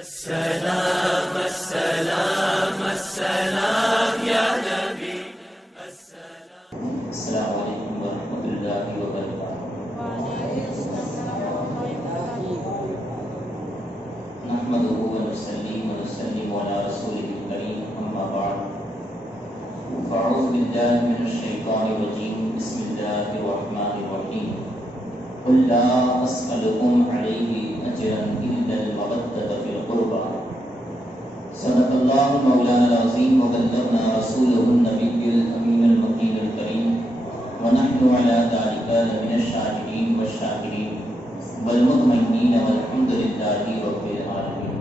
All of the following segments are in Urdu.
السلام السلام السلام یا نبی السلام علیکم ورحمۃ اللہ وبرکاتہ۔ نحمده ونصلي ونسلم على رسوله الكريم اما بعد فاعوذ باللہ من الشیطان الرجیم بسم اللہ الرحمن الرحیم قل لا اسألكم علیہ اجرا الا المودة فی القربى صدق اللہ مولانا العظیم وبلغنا رسوله النبی الامین المکین الکریم ونحن على ذلك لمن الشاهدين والشاکرین والمطمئنین والحمد للہ رب العالمین۔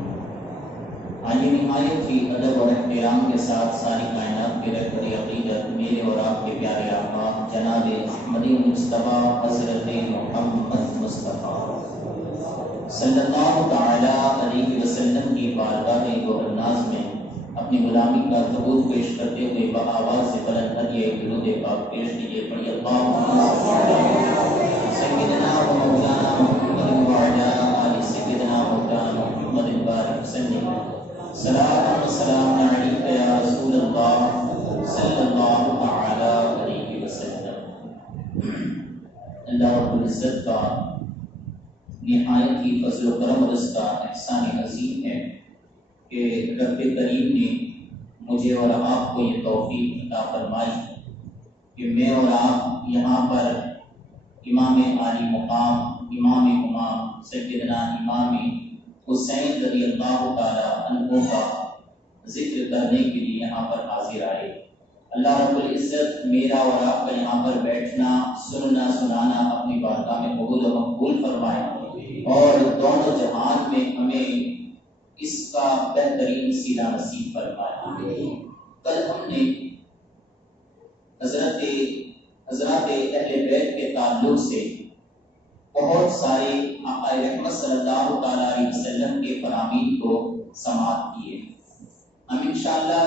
آج نہایت ہی ادب اور احترام کے ساتھ ساری کائنات کے رہبر عقیدت میرے اور آپ کے پیارے آقا جناب احمدی مصطفیٰ حضرت محمد مصطفیٰ صلی اللہ تعالی علیہ وسلم کی بارگاہ گوہرناز میں اپنی غلامی کا ثبوت پیش کرتے ہوئے بآواز بلند ہدیہ درود پاک پیش کیجیے۔ پڑھیے اللہم سیدنا و مولانا محمد وعلی آل سیدنا مولانا محمد بارک وسلم صلاۃ و سلام علیک یا رسول اللہ صلی اللہ تعالی علیہ وسلم۔ اللہ رب العزت کا نہایت ہی فضل و کرم اور اس کا احسان عظیم ہے کہ رب کریم نے مجھے اور آپ کو یہ توفیق عطا فرمائی کہ میں اور آپ یہاں پر امام عالی مقام امام سیدنا امام حسین رضی اللہ تعالی عنہ کا ذکر کرنے کے لیے یہاں پر حاضر آئے۔ اللہ رب العزت میرا اور آپ کا یہاں پر بیٹھنا سننا سنانا اپنی بارگاہ میں قبول و مقبول فرمائے اور دونوں جہان میں ہمیں اس کا بہترین صلہ نصیب فرمائے۔ کل ہم نے حضرات اہل بیت کے تعلق سے بہت سارے آقا رحمت صلی اللہ تعالی علیہ وسلم کے فرامین کو سماعت کیے۔ ہم انشاءاللہ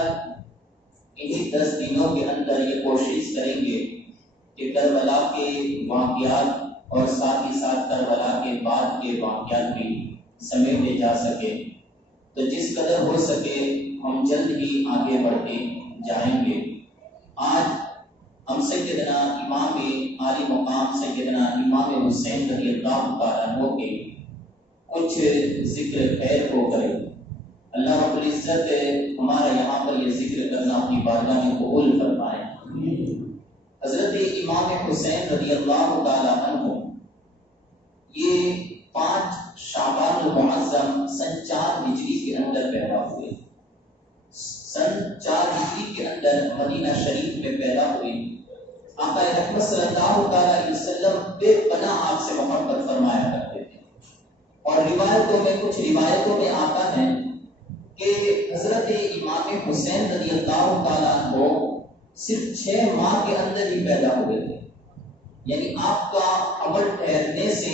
انہی 10 دنوں کے اندر یہ کوشش کریں گے کہ کربلا کے واقعات اور ساتھ ہی ساتھ کربلا کے بعد کے واقعات بھی سمیٹے جا سکے، تو جس قدر ہو سکے ہم جلد ہی آگے بڑھتے جائیں گے۔ آج ہم سیدنا امام عالی مقام سیدنا امام حسین رضی اللہ تعالیٰ عنہ کے کچھ ذکر خیر کو کریں۔ اللہ رب العزت ہمارا یہاں پر یہ ذکر کرنا اپنی بارگاہ میں قبول فرمائے۔ حضرت امام حسین رضی اللہ تعالیٰ عنہ یہ 5 شعبان المعظم سن 4 ہجری کے اندر پیدا ہوئے۔ سن 4 ہجری کے اندر مدینہ شریف میں پیدا ہوئے۔ آقا رحمت صلی اللہ تعالی علیہ وسلم بے پناہ آپ سے محبت فرمایا کرتے تھے، اور کچھ روایتوں میں آتا ہے کہ حضرت امام حسین رضی اللہ تعالیٰ عنہ صرف 6 ماہ کے اندر ہی پیدا ہوئے تھے، یعنی آپ کا عمر ٹھہرنے سے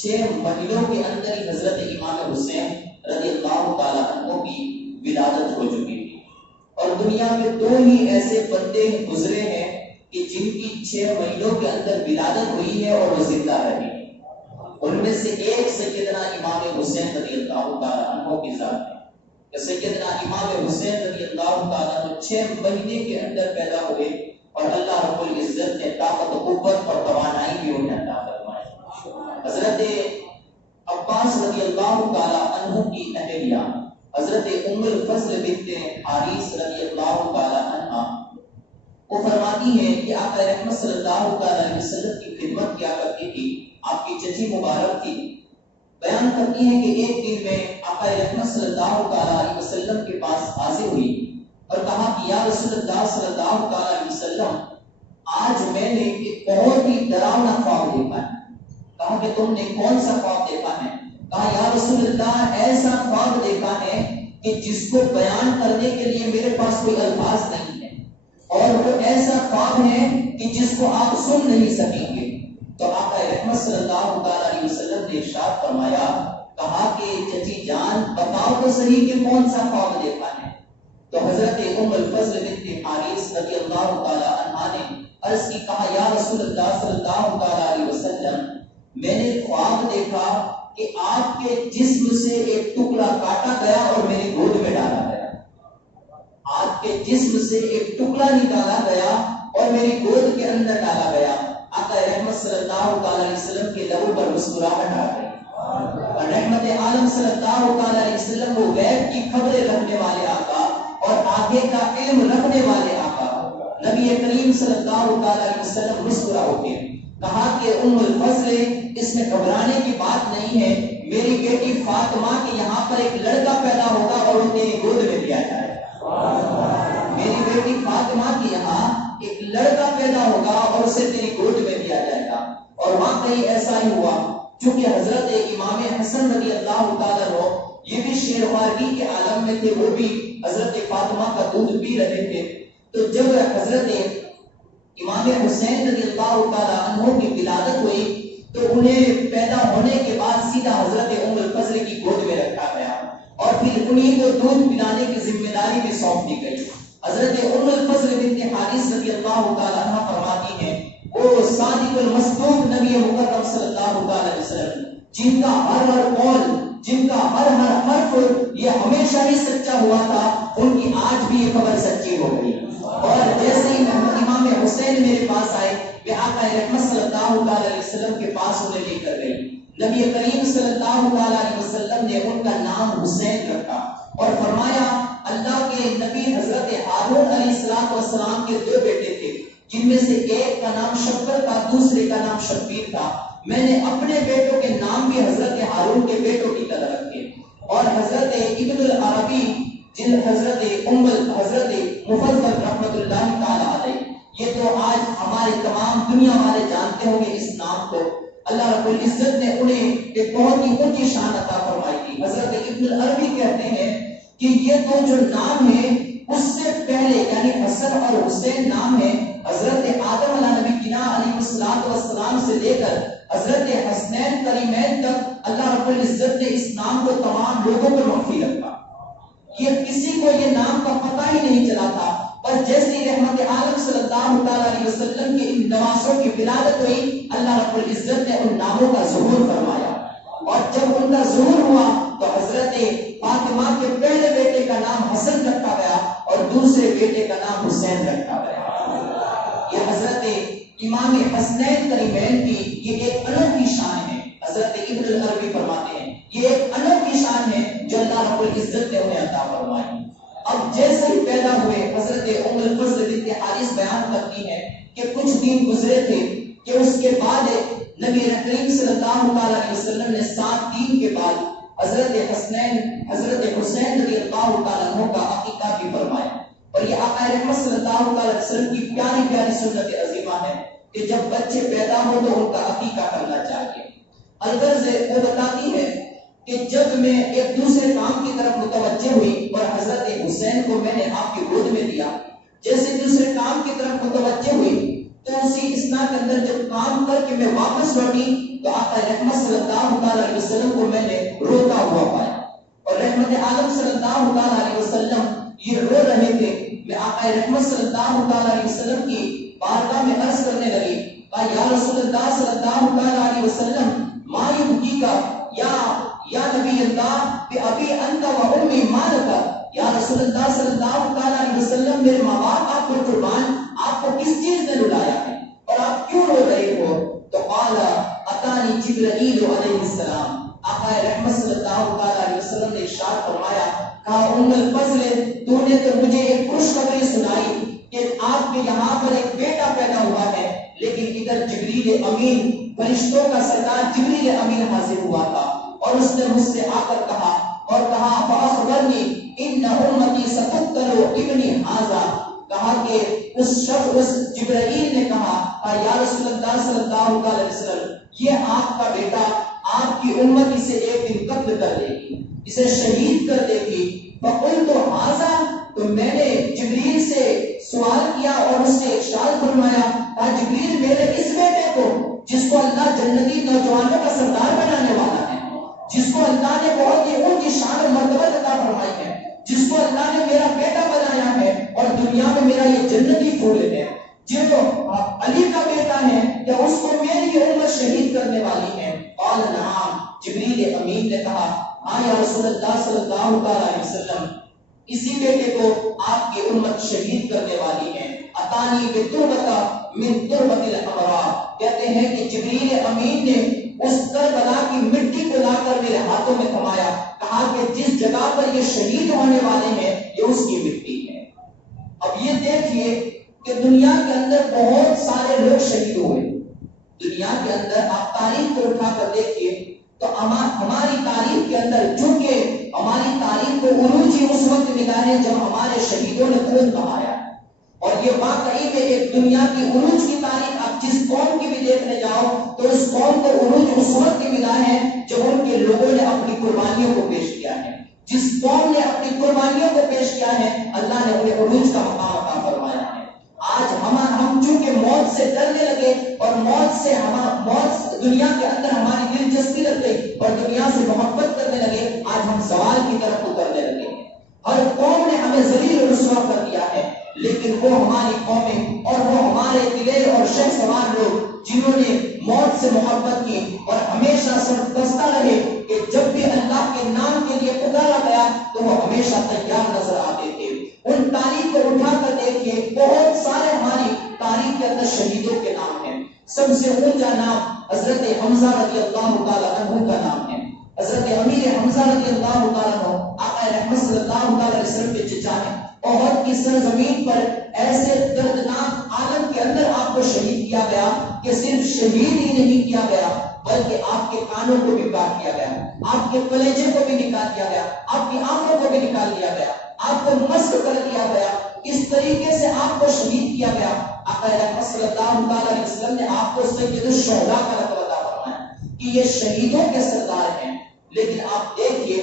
6 مہینوں کے اندر ہی حضرت امام حسین رضی اللہ تعالیٰ عنہ کی ولادت ہو چکی تھی۔ اور دنیا میں 2 ہی ایسے بندے گزرے ہیں کہ جن کی 6 مہینوں کے اندر ولادت ہوئی ہے اور وہ زندہ رہے ہیں۔ ان میں سے ایک سیدنا امام حسین رضی اللہ تعالیٰ عنہ کی ذات ہے کہ سیدنا امام حسین رضی اللہ تعالیٰ عنہ 6 مہینے کے اندر پیدا ہوئے، اور اللہ رب العزت نے طاقت و قوت اور توانائی بھی انہیں عطا فرمائی۔ حضرت عباس رضی اللہ تعالی عنہ کی اہلیہ حضرت ام الفضل بنت حارث رضی اللہ تعالی عنہ وہ فرماتی ہیں کہ آقا رحمت صلی اللہ تعالی علیہ وسلم کی خدمت کیا کرتی تھی، آپ کی چچی مبارک تھی۔ بیان کرتی ہیں کہ ایک دن میں آقا رحمت صلی اللہ تعالی علیہ وسلم کے پاس حاضر ہوئی اور کہا کہ یا رسول اللہ صلی اللہ تعالی علیہ وسلم، آج میں نے ایک بہت ہی ڈراؤنا خواب دیکھا ہے۔ کہا کہ تم نے کون سا خواب دیکھا ہے؟ کہا یا رسول اللہ ایسا خواب دیکھا ہے کہ جس کو بیان کرنے کے لیے میرے پاس کوئی الفاظ نہیں ہے، اور وہ ایسا خواب ہے کہ جس کو آپ سن نہیں سکیں گے۔ تو آقا رحمت صلی اللہ تعالی علیہ وسلم نے ارشاد فرمایا، کہا کہ چچی جان بتاؤ تو صحیح کہ کون سا خواب دیکھا ہے۔ تو حضرت ام الفضل بنت حارث رضی اللہ تعالی عنہا نے عرض کی، کہا یا رسول اللہ صلی اللہ تعالی علیہ وسلم، میں نے خواب دیکھا کہ آپ کے جسم سے ایک ٹکڑا کاٹا گیا آپ کے جسم سے ایک ٹکڑا نکالا گیا اور میری گود کے اندر ڈالا گیا، آقا رحمت صلی اللہ علیہ وسلم کے لبوں پر مسکراہٹ آ گئی۔ اور رحمت عالم صلی اللہ علیہ وسلم وہ غیب کی خبریں رکھنے والے آقا اور آگے کا علم رکھنے والے آقا نبی کریم صلی اللہ علیہ وسلم مسکرا اٹھے، کہا کہ ام الفضل اس میں گھبرانے کی بات نہیں ہے، میری بیٹی فاطمہ کے یہاں پر ایک لڑکا پیدا ہوگا اور وہ تیری گود میں دیا جائے گا۔ میری بیٹی فاطمہ کے یہاں ایک لڑکا پیدا ہوگا اور اسے تیری گود میں دیا جائے گا۔ اور واقعی ایسا ہی ہوا، چونکہ حضرت امام حسن رضی اللہ تعالیٰ عنہ یہ بھی شیرواری کے عالم میں تھے، وہ بھی حضرت فاطمہ کا دودھ پی رہے تھے۔ تو جب حضرت امام حسین رضی اللہ تعالیٰ عنہ کی ولادت ہوئی تو انہیں پیدا ہونے کے بعد سیدھا حضرت ام الفضل کی گود میں رکھا گیا اور پھر انہیں کو دودھ پلانے کی ذمہ داری بھی سونپ دی گئی۔ حضرت ام الفضل بنت حارث رضی اللہ تعالیٰ عنہ فرماتی ہیں، وہ صادق المصدوق نبی مکرم صلی اللہ علیہ وسلم جن کا ہر قول، جن کا ہر حرف یہ ہمیشہ ہی سچا ہوا تھا، ان کی آج بھی یہ خبر سچی ہو گئی۔ اور جیسے ہی امام حسین میرے پاس آئے، میں آقا رحمت صلی اللہ علیہ وسلم کے پاس انہیں لے کر گئی۔ نبی کریم صلی اللہ علیہ وسلم نے ان کا نام حسین رکھا اور فرمایا، اللہ کے نبی حضرت ہارون علیہ السلام کے دو بیٹے تھے، جن میں سے ایک کا نام شکر تھا، دوسرے کا نام شبیر تھا، میں نے اپنے بیٹوں کے نام بھی حضرت ہارون کے بیٹوں کی طرح رکھے۔ اور حضرت ابن العربی جن حضرت مفضل رحمت اللہ تعالی علیہ، یہ تو آج ہمارے تمام دنیا والے جانتے ہوں گے اس نام کو، اللہ رب العزت نے انہیں ایک بہت ہی اونچی شان عطا فرمائی تھی۔ حضرت ابن العربی کہتے ہیں کہ یہ تو جو نام ہے اس سے پہلے یعنی حسن اور حسین نام ہے، حضرت آدم علیہ نبی جنا علیہ السلام سے لے کر حضرت حسنین کریمین تک اللہ رب العزت نے اس نام کو تمام لوگوں پر مخفی رکھا، یہ کسی کو یہ نام کا پتہ ہی نہیں چلا تھا۔ پر جیسے رحمت عالم صلی اللہ علیہ وسلم کے ان نواسوں کی ولادت ہوئی، اللہ رب العزت نے ان ناموں کا ظہور فرمایا، اور جب ان کا ظہور ہوا تو حضرت فاطمہ کے پہلے بیٹے کا نام حسن رکھا گیا اور دوسرے بیٹے کا نام حسین رکھا گیا۔ یہ حضرت امام حسنین کریمین کی یہ ایک انوکھی شان ہے۔ حضرت ابن العربی فرماتے ہیں یہ ایک انوکھی شان ہے جو اللہ رب العزت نے انہیں عطا فرمائی۔ اب جیسے ہی پیدا ہوئے، حضرت ام الفضل بنت حارث بیان کرتی ہے کہ کچھ دن گزرے تھے کہ اس کے بعد نبی کریم صلی اللہ علیہ وسلم نے 7 دن کے بعد حضرت حسین رضی اللہ تعالیٰ عنہ کا عقیقہ بھی فرمایا۔ اور یہ آقا رحمت صلی اللہ علیہ وسلم کی پیاری پیاری سنت عظیمہ ہے کہ جب بچے پیدا ہو تو ان کا عقیقہ کرنا چاہیے۔ الغرض وہ بتاتی ہے کہ جب میں ایک دوسرے کام کی طرف متوجہ ہوئی اور حضرت حسین کو میں نے آپ کی گود میں دیا، جیسے دوسرے کام کی طرف متوجہ ہوئی تو اسی اسنا کے اندر جب کام کر کے میں واپس لوٹی تو آقا رحمت صلی اللہ علیہ وسلم کو میں نے روتا ہوا پایا، اور رحمت عالم صلی اللہ علیہ وسلم یہ رو رہے تھے۔ میں آقا رحمت صلی اللہ علیہ وسلم کی بارگاہ میں عرض کرنے لگی، کہا یا رسول اللہ صلی اللہ علیہ وسلم ما یبکی کا یا نبی اللہ کہ ابھی انت و امی مالک، یا رسول اللہ صلی اللہ علیہ وسلم میرے ماں باپ آپ کو قربان، آپ کو کس چیز نے رلایا ہے اور آپ کیوں رو رہے ہو؟ تو قال اتانی جبرائیل علیہ السلام، آقا رحمت صلی اللہ علیہ وسلم نے ارشاد فرمایا، کہا ام الفضل تو نے تو مجھے ایک خوشخبری سنائی کہ آپ کے یہاں پر ایک بیٹا پیدا ہوا ہے، لیکن ادھر جبریل امین فرشتوں کا سردار جبریل امین حاضر ہوا تھا اور اس نے مجھ سے آ کر کہا فاخبرنی ان امتی ستقتل ابنی ھذا، کہا کہ اس جبرائیل نے کہا یا رسول اللہ صلی اللہ علیہ وسلم یہ آپ کا بیٹا آپ کی امت اسے ایک دن قتل کر دے گی، اسے شہید کر دے گی۔ فقلت ھذا، تو میں نے جبریل سے سوال کیا اور اس سے ارشاد فرمایا، کہا جبریل میرے اس بیٹے کو جس کو اللہ جنتی نوجوانوں کا سردار بنانے والا ہے، جس کو اللہ نے بہت ہی اونچی شان و مرتبہ عطا فرمائی ہے، جس کو اللہ نے میرا بیٹا بنایا ہے اور دنیا میں میرا یہ جنتی پھول ہے، جو علی کا بیٹا ہے، یا اس کو میری امت شہید کرنے والی ہے؟ قال نعم، جبریل امین نے کہا ہاں یا رسول اللہ صلی اللہ علیہ وسلم، اسی بیٹے کو آپ کی امت شہید کرنے والی ہے. اتانی بتربۃ من تربۃ الحمراء، کہتے ہیں کہ جبریل امین نے اس کربلا کی مٹی کو لا کر میرے ہاتھوں میں تھمایا، کہا کہ جس جگہ پر یہ شہید ہونے والے ہیں یہ اس کی مٹی ہے. اب یہ دیکھیے کہ دنیا کے اندر بہت سارے لوگ شہید ہوئے. دنیا کے اندر آپ تاریخ کو اٹھا کر دیکھیے تو ہماری تاریخ کے اندر، چونکہ ہماری تاریخ کو عروج ہی اس وقت ملا ہے جب ہمارے شہیدوں نے خون بہایا، اور یہ واقعی میں ایک دنیا کی عروج کی تاریخ. آپ جس قوم کی بھی دیکھنے جاؤ تو اس قوم کو عروج اس وقت ملا ہے جب ان کے لوگوں نے اپنی قربانیوں کو پیش کیا ہے. جس قوم نے اپنی قربانیوں کو پیش کیا ہے اللہ نے انہیں عروج کا مقام عطا فرمایا ہے. آج ہم چونکہ موت سے ڈرنے لگے اور موت دنیا کے اندر ہماری دلچسپی لگ گئی اور دنیا سے محبت کرنے لگے، آج ہم زوال کی طرف اترنے لگے. ہر قوم نے ہمیں ذلیل و رسوا کر دیا ہے، لیکن وہ ہماری قومیں اور وہ ہمارے دلیر اور شہ سوار لوگ جنہوں نے موت سے محبت کی اور ہمیشہ سربستہ رہے کہ جب بھی اللہ کے نام کے لیے پکارا گیا تو وہ ہمیشہ تیار نظر آتے تھے. ان تاریخ کو اٹھا کر دیکھیے، بہت سارے ہماری تاریخ کے اندر شہیدوں کے نام ہیں. سب سے اونچا نام حضرت حمزہ رضی اللہ تعالیٰ عنہ کا نام ہے. حضرت امیر حمزہ رضی اللہ تعالیٰ عنہ آقا رحمت صلی اللہ تعالیٰ علیہ وسلم کے چچا ہیں. احد کی سرزمین پر ایسے دردناک عالم کے اندر آپ کو شہید کیا گیا کہ صرف شہید ہی نہیں کیا گیا بلکہ آپ کے کانوں کو بھی کاٹ دیا گیا، آپ کے کلیجے کو بھی نکال دیا گیا، آپ کی آنکھوں کو بھی نکال دیا گیا، آپ کو مسخ کر دیا گیا. اس طریقے سے آپ کو شہید کیا گیا. آقا رحمت صلی اللہ علیہ وسلم نے آپ کو سید الشہداء کا لقب عطا فرمایا کہ یہ شہیدوں کے سردار ہیں. لیکن آپ دیکھیے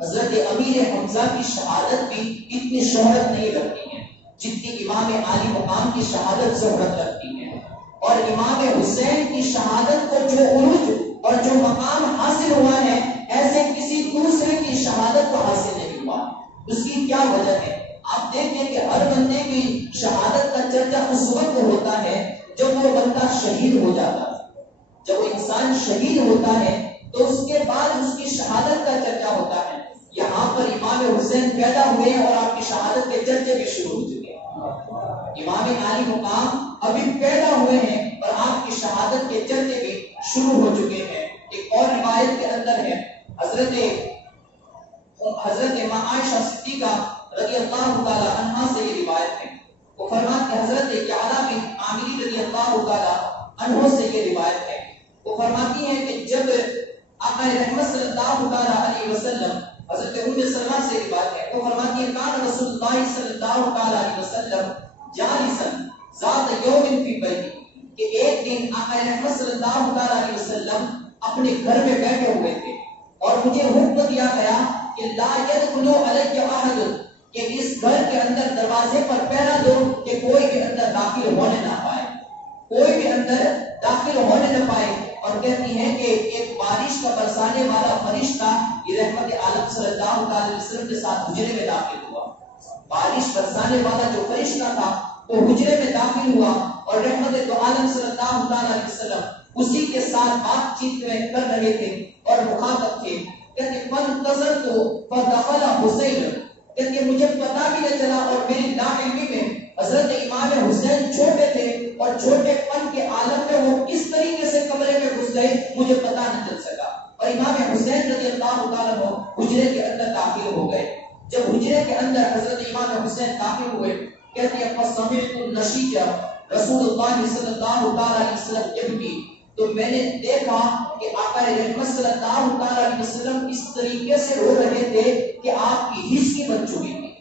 حضرت امیر حمزہ کی شہادت بھی اتنی شہرت نہیں رکھتی ہے جتنی امام علی مقام کی شہادت شہرت رکھتی ہے. اور امام حسین کی شہادت کو جو عروج اور جو مقام حاصل ہوا ہے ایسے کسی دوسرے کی شہادت کو حاصل نہیں ہوا. اس کی کیا وجہ ہے؟ آپ دیکھیں کہ ہر بندے کی شہادت کا چرچا اس وقت ہوتا ہے جب وہ بندہ شہید ہو جاتا ہے. جب وہ انسان شہید ہوتا ہے تو اس کے بعد اس کی شہادت کا چرچا ہوتا ہے. یہاں پر امام حسین پیدا ہوئے اور آپ کی شہادت کے چرچے بھی شروع ہو چکے ہیں. امام علی مقام ابھی پیدا ہوئے ہیں اور آپ کی شہادت کے چرچے بھی شروع ہو چکے ہیں. ایک اور روایت کے اندر ہے حضرت ماں عائشہ صدیقہ رضی اللہ تعالی عنہا سے یہ روایت ہے. وہ فرماتے ہیں حضرت یعلا بن عامر رضی اللہ تعالی عنہ سے یہ روایت ہے. وہ فرماتی ہیں کہ جب آقا رحمت صلی اللہ تعالی علیہ وسلم، حضرت ام سلمہ سے روایت ہے، وہ فرماتی ہیں کان رسول اللہ صلی اللہ تعالی علیہ وسلم جالسا ذات یوم فی بیتی، کہ ایک دن آقا رحمت صلی اللہ تعالی علیہ وسلم اپنے گھر میں بیٹھے ہوئے تھے اور مجھے حکم دیا گیا کہ لا يدخل علی احد، کہ اس گھر کے اندر دروازے پر پہرا دو کہ کوئی بھی اندر داخل ہونے نہ پائے، کوئی بھی اندر داخل ہونے نہ پائے. اور کہتی ہیں کہ ایک بارش کا برسانے والا فرشتہ یہ رحمت عالم صلی اللہ علیہ وسلم کے ساتھ حجرے میں داخل ہوا. بارش برسانے والا جو فرشتہ تھا وہ حجرے میں داخل ہوا اور رحمت عالم صلی اللہ علیہ وسلم اسی کے ساتھ بات چیت کر رہے تھے اور مخاطب تھے. کہتے فانتظرت فدخل حسین، کہتے مجھے پتا بھی نہ چلا اور میری لاعلمی میں حضرت امام حسین چھوٹے تھے اور چھوٹے پن کے عالم میں وہ کس طریقے سے کمرے میں گھس گئے مجھے پتا نہ چل سکا. اور امام حسین رضی اللہ تعالیٰ عنہ حجرے کے اندر داخل ہو گئے. جب حجرے کے اندر حضرت امام حسین داخل ہوئے، کہتے ہیں فسمعت النشیج رسول اللہ صلی اللہ تعالیٰ علیہ وسلم یبکی، تو میں نے دیکھا کہ آقا رحمت صلی اللہ تعالیٰ علیہ وسلم اس طریقے سے رو رہے تھے کہ آپ کی ہچکی بن چکی تھی،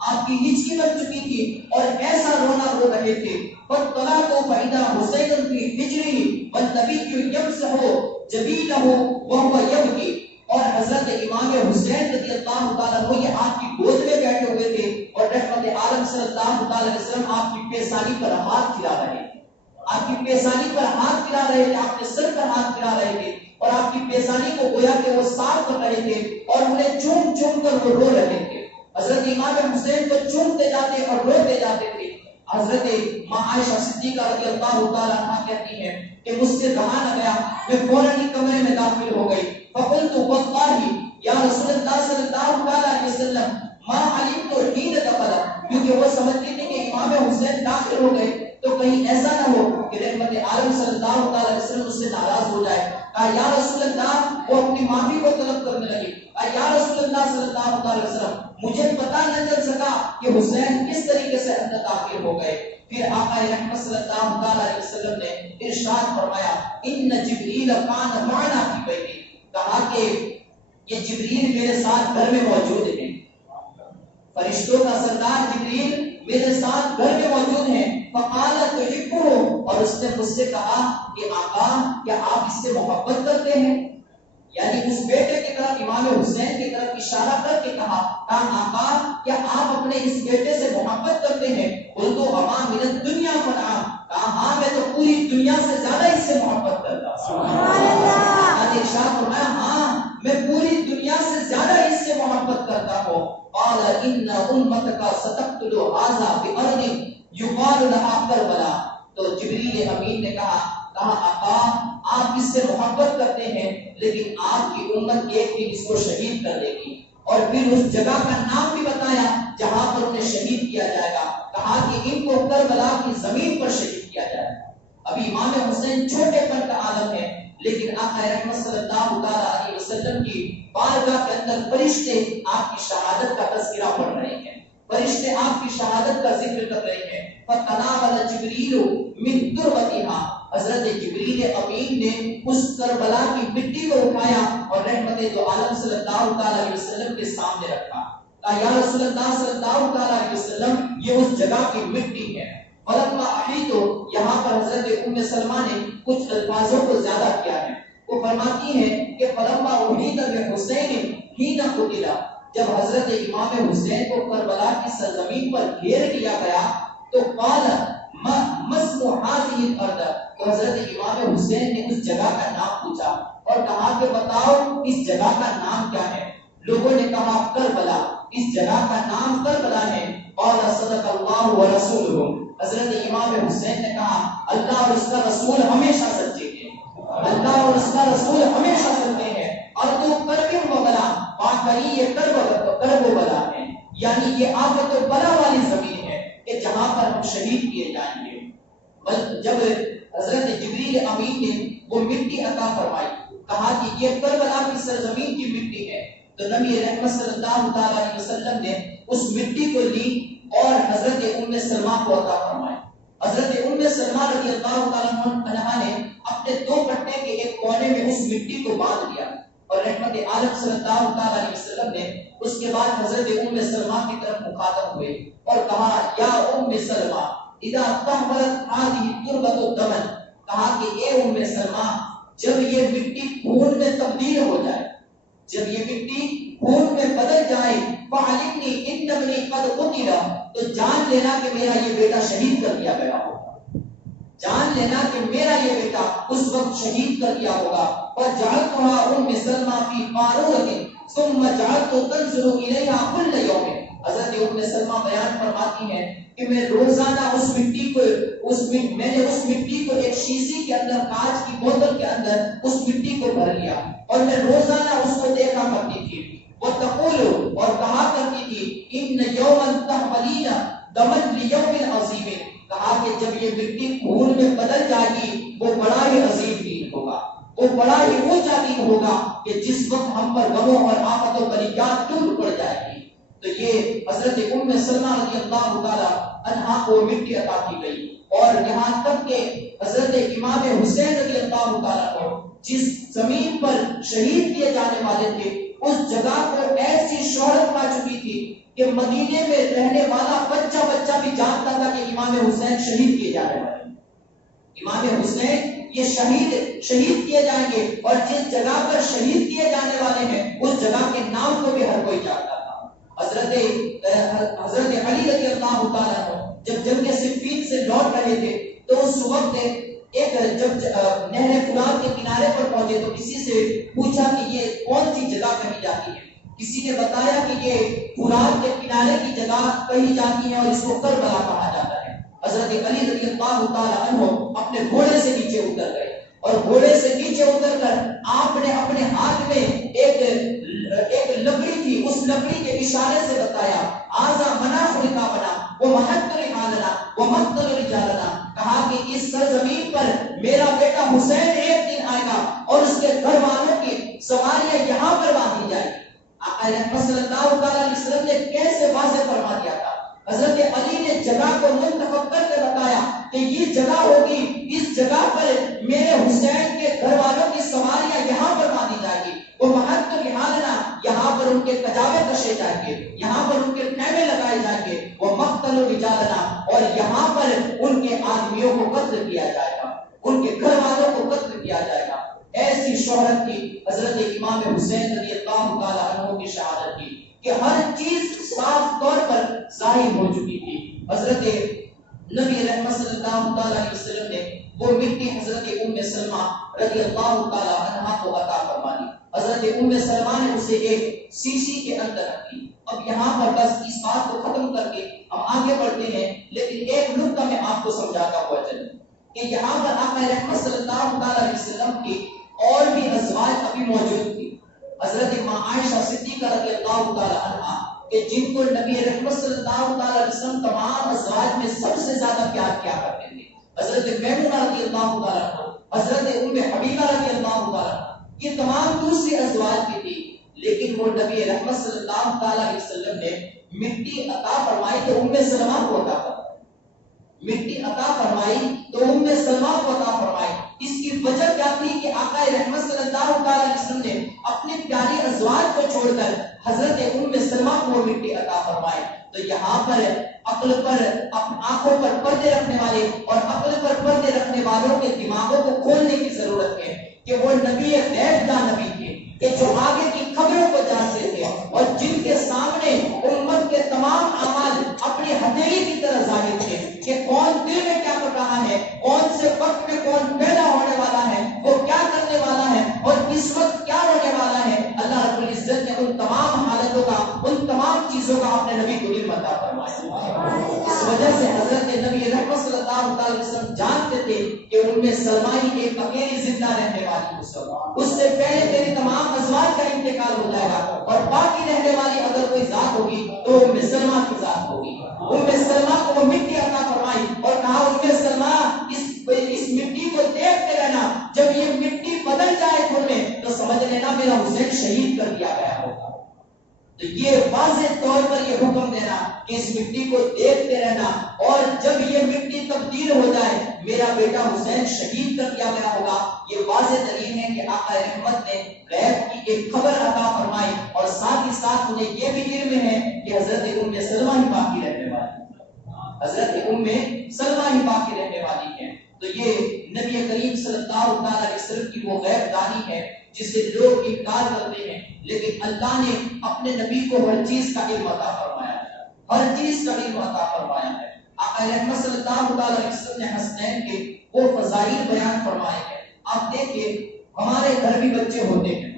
آپ کی ہچکی بن چکی تھی اور ایسا رونا رو رہے تھے. فطلعت فإذا حسین فی حجرہ والنبی یمسح جبینہ وہو یبکی، اور حضرت امام حسین رضی اللہ تعالیٰ عنہ یہ آپ کی گود میں بیٹھے ہوئے تھے اور رحمت عالم صلی اللہ تعالیٰ علیہ وسلم آپ کی پیشانی پر ہاتھ پھیلا رہے تھے، آپ کی پیشانی پر ہاتھ پھیلا رہے تھے، آپ کے سر پر ہاتھ پھیلا رہے تھے اور آپ کی پیشانی کو گویا کہ وہ صاف کر رہے تھے اور انہیں چوم چوم کر وہ رو رہے تھے. حضرت امام حسین کو چومتے جاتے اور روتے جاتے تھے. حضرت ماں عائشہ صدیقہ رضی اللہ تعالیٰ عنہا کہتی ہیں کہ مجھ سے رہا نہ گیا، میں فوراً ہی کمرے میں داخل ہو گئی. فقلت واللہ یا رسول اللہ صلی اللہ علیہ وسلم ما حسین داخل ہو گئے تو کہیں ایسا نہ ہو کہ رحمت عالم صلی اللہ علیہ وسلم اس سے ناراض ہو جائے. کہا یا رسول اللہ, وہ اپنی معافی کو طلب کرنے لگے. یا رسول اللہ صلی اللہ علیہ وسلم, مجھے پتہ نہ چل سکا کہ حسین کس طریقے سے اندر داخل ہو گئے. پھر آقا رحمت صلی اللہ علیہ وسلم نے ارشاد فرمایا ان جبریل کان معنا فی بیتی, کہا کہ یہ جبریل میرے ساتھ گھر میں موجود ہیں, فرشتوں کا سردار جبریل میرے ساتھ گھر میں موجود ہیں. فقال تحبه, اور اس نے مجھ سے کہا کہ آقا کیا آپ اس سے محبت کرتے ہیں, یعنی اس بیٹے کی طرف امام حسین کی طرف اشارہ کر کے کہا آقا کیا آپ اپنے اس بیٹے سے محبت کرتے ہیں. قلت اما من الدنیا فنعم, کہا ہاں میں تو پوری دنیا سے زیادہ اس سے محبت کرتا ہوں. سبحان اللہ. ارشاد فرمایا ہاں میں پوری دنیا سے زیادہ اس سے محبت کرتا ہوں. قال ان امتك ستقتل هذا بارض يقال لها کربلا. تو جبریل امین نے کہا آقا آپ اس سے محبت کرتے ہیں لیکن آپ کی امت ایک دن اس کو شہید کر دے گی. اور پھر اس جگہ کا نام بھی بتایا جہاں پر انہیں شہید کیا جائے گا. کہا کہ ان کو کربلا کی زمین پر شہید کیا جائے گا. ابھی امام حسین چھوٹے پن کا عالم ہے لیکن آقا رحمت صلی اللہ علیہ وسلم کی بارگاہ کے اندر فرشتے آپ کی شہادت کا تذکرہ پڑھ رہے ہیں, فرشتے آپ کی شہادت کا ذکر کر رہے ہیں. فتناول جبریل من تربتها, حضرت جبریل امین نے اس کربلا کی مٹی کو اٹھایا اور رحمت دو عالم صلی اللہ علیہ وسلم کے سامنے رکھا. کہا یا رسول اللہ صلی اللہ علیہ وسلم یہ اس جگہ کی مٹی ہے. فلما احیتو, یہاں پر حضرت ام سلمہ نے کچھ الفاظوں کو زیادہ کیا ہے. وہ فرماتی ہیں کہ فلما احیت بحسین حین قتل, جب حضرت امام حسین کو کربلا کی سرزمین پر گھیر لیا گیا تو قال مسمو هذه الارض, تو حضرت امام حسین نے اس جگہ کا نام پوچھا اور کہا کہ بتاؤ اس جگہ کا نام کیا ہے. لوگوں نے کہا کربلا, اس جگہ کا نام کربلا ہے. قال صدق اللہ ورسولہ, حضرت امام حسین نے کہا اللہ اور اس کا رسول ہمیشہ سچے ہیں, اللہ اور اس کا رسول ہمیشہ سچے ہیں. اور تو کرب و بلا, واقعی یہ کرب و بلا ہے, یعنی یہ آفت و بلا والی زمین ہے کہ جہاں پر ہم شہید کیے جائیں گے. جب حضرت جبریل امین نے وہ مٹی عطا فرمائی, کہا کہ یہ کربلا کی سرزمین کی مٹی ہے, تو نبی رحمت صلی اللہ علیہ وسلم نے اس مٹی کو لی اور حضرت ام سلمہ کو عطا فرمائی. حضرت ام سلمہ رضی اللہ تعالیٰ عنہا نے اپنے دو پٹے کے ایک کونے میں اس مٹی کو باندھ لیا اور رحمت عالم صلی اللہ علیہ وسلم نے اس کے بعد حضرت ام سلمہ کی طرف مخاطب ہوئے اور کہا یا ام سلمہ اذا تحولت هذه التربة الدما, کہا کہ اے ام سلمہ جب یہ مٹی خون میں تبدیل ہو جائے, جب یہ مٹی خون میں بدل جائے, فعلمنی ان ابنی قد قتل, تو جان لینا کہ میرا یہ بیٹا شہید کر دیا گیا ہوگا, جان لینا کہ میرا یہ بیٹا اس وقت شہید کر دیا ہوگا. وجعلتها ام سلمہ فی قارورۃ ثم جعلت تنظر الیہا کل یوم, حضرت ام سلمہ بیان فرماتی ہیں کہ میں روزانہ اس مٹی کو میں نے اس مٹی کو ایک شیشی کے اندر, کانچ کی بوتل کے اندر اس مٹی کو بھر لیا اور میں روزانہ اس کو دیکھا کرتی تھی. وہ تقول, اور کہا کرتی تھی ان یوما تحولین دمن لیوم عظیم, کہا کہ جب یہ مٹی خون میں بدل جائے گی وہ بڑا ہی عظیم دن ہوگا, وہ بڑا ہی اونچا دن ہوگا کہ جس وقت ہم پر غموں اور آفت و بلیات ٹوٹ پڑ جائے گی. تو یہ حضرت ام سلمہ رضی اللہ تعالی عنہا کو مٹی عطا کی گئی. اور یہاں تک کہ حضرت امام حسین رضی اللہ تعالی کو جس زمین پر شہید کیے جانے والے تھے اس جگہ کو ایسی شہرت پا چکی تھی کہ مدینے میں رہنے والا بچہ بچہ بھی جانتا تھا کہ امام حسین شہید کیے جانے والے ہیں, امام حسین یہ شہید کیے جائیں گے. اور جس جگہ پر شہید کیے جانے والے ہیں اس جگہ کے نام کو بھی ہر کوئی جانتا تھا. حضرت علی رضی اللہ تعالیٰ عنہ جب جنگ صفین سے لوٹ رہے تھے تو اس وقت جب نہر فرات کے کنارے پر پہنچے تو کسی سے پوچھا کہ یہ کون سی جگہ کہی جاتی ہے. کسی نے بتایا کہ یہ فرات کے کنارے کی جگہ کہی جاتی ہے اور اس کو کربلا کہا جاتا ہے. حضرت علی رضی اللہ تعالیٰ عنہ اپنے گھوڑے سے نیچے اتر گئے اور گھوڑے سے نیچے اتر کر آپ نے اپنے ہاتھ میں ایک لکڑی تھی, اس لکڑی کے اشارے سے بتایا آزا منا خلقا بنا, ومحط رحالنا ومقتل رجالنا، کہا کہ اس سرزمین پر میرا بیٹا حسین ایک دن آئے گا اور اس کے گھر والوں کی سواریاں یہاں پر باندھی جائیں گی۔ آقا رحمت صلی اللہ علیہ وسلم نے کیسے واضح فرما دیا تھا۔ حضرت علی نے جگہ کو منتخب کر کے بتایا کہ یہ جگہ ہوگی، اس جگہ پر میرے حسین کے گھر والوں کی سواریاں یہاں پر باندھی جائیں گی۔ وہ محط رحالنا، یہاں پر ان کے کجاوے کشے جائیں گے، یہاں پر ان کے خیمے لگائے جائیں گے۔ وہ مقتل رجالنا، اور یہاں پر ان کے آدمیوں کو قتل کیا جائے گا، ان کے گھر والوں کو قتل کیا جائے گا۔ ایسی شہرت کی حضرت امام حسین رضی اللہ تعالی عنہ کی شہادت کی کہ ہر چیز صاف طور پر ظاہر ہو چکی تھی۔ حضرت نبی رحمت صلی اللہ تعالی علیہ وسلم نے وہ مٹی حضرت ام سلمہ رضی اللہ تعالی عنہا کو عطا فرما دی۔ حضرت ام سلمہ نے اسے ایک شیشی کے اندر رکھی۔ اب یہاں پر بس اس بات کو ختم کر کے ہم آگے بڑھتے ہیں، لیکن ایک نقطہ میں آپ کو سمجھاتا ہوا چلوں کہ یہاں پر آقا رحمت صلی اللہ تعالی علیہ وسلم کی اور بھی ازواج ابھی موجود تھی۔ حضرت ماں عائشہ صدیقہ رضی اللہ تعالی عنہا کہ جن کو نبی رحمت صلی اللہ تعالی علیہ وسلم تمام ازواج میں سب سے زیادہ پیار کیا کرتے تھے، حضرت میمونہ رضی اللہ تعالی عنہا، حضرت ام حبیبہ رضی اللہ تعالی عنہا، یہ تمام دوسری ازواج کی تھی، لیکن وہ نبی رحمت صلی اللہ تعالی علیہ وسلم نے مٹی عطا فرمائی تو ام سلمہ کو عطا فرمائی، مٹی عطا فرمائی تو ام سلمہ کو عطا فرمائی۔ اس کی وجہ کیا تھی کہ آقا رحمت صلی اللہ علیہ وسلم نے اپنے پیاری ازواج کو چھوڑ کر حضرت ام سلمہ کو مٹی عطا فرمائی۔ تو یہاں پر عقل پر، آنکھوں پر پردے رکھنے والے اور عقل پر پردے رکھنے والوں کے دماغوں کو کھولنے کی ضرورت ہے کہ وہ نبی غیب دا نبی تھے کہ جو آگے کی خبروں کو جانتے تھے اور جن کے سامنے امت کے تمام اعمال اپنی ہتھیلی کی طرح ظاہر تھے کہ کون دل میں کیا کر رہا ہے، کون سے وقت میں کون پیدا ہونے والا ہے، وہ کیا کرنے والا ہے اور کس وقت کیا ہونے والا ہے۔ اللہ رب العزت نے ان تمام حالتوں کا، ان تمام چیزوں کا اپنے نبی کو علم عطا فرمایا۔ اس وجہ سے حضرت نبی رحمت صلی اللہ علیہ وسلم جانتے تھے کہ ان میں سلمہ ہی ایک اکیلی زندہ رہنے والی اس سے پہلے تیری تمام ازواج کا انتقال ہو جائے گا اور باقی رہنے والی اگر کوئی ذات ہوگی تو ام سلمہ کی ذات ہوگی۔ ام سلمہ کو وہ مٹی عطا فرمائی اور کہا ام سلمہ اس مٹی کو دیکھتے رہنا، جب یہ مٹی بدل جائے خون میں تو سمجھ لینا میرا حسین شہید کر دیا گیا ہوگا۔ تو یہ واضح طور پر یہ حکم دینا کہ اس مٹی کو دیکھتے رہنا، اور جب یہ مٹی تبدیل ہو جائے میرا بیٹا حسین شہید کر دیا گیا ہوگا۔ یہ واضح دلیل ہے کہ آقا رحمت نے غیب کی ایک خبر عطا فرمائی اور ساتھ ہی ساتھ انہیں یہ بھی علم ہے کہ حضرت ام سلمہ ہی باقی رہنے والی ہے، حضرت ام سلمہ ہی باقی رہنے والی ہے۔ تو یہ نبی کریم صلی اللہ علیہ وسلم کی وہ غیب دانی ہے جسے لوگ انکار کرتے ہیں، لیکن اللہ نے اپنے نبی کو ہر چیز کا علم عطا فرمایا ہے، ہر چیز کا علم عطا فرمایا ہے۔ آقا رحمت صلی اللہ علیہ وسلم نے حسنین کے وہ فضائل بیان فرمائے ہیں۔ آپ دیکھیں ہمارے گھر بھی بچے ہوتے ہیں،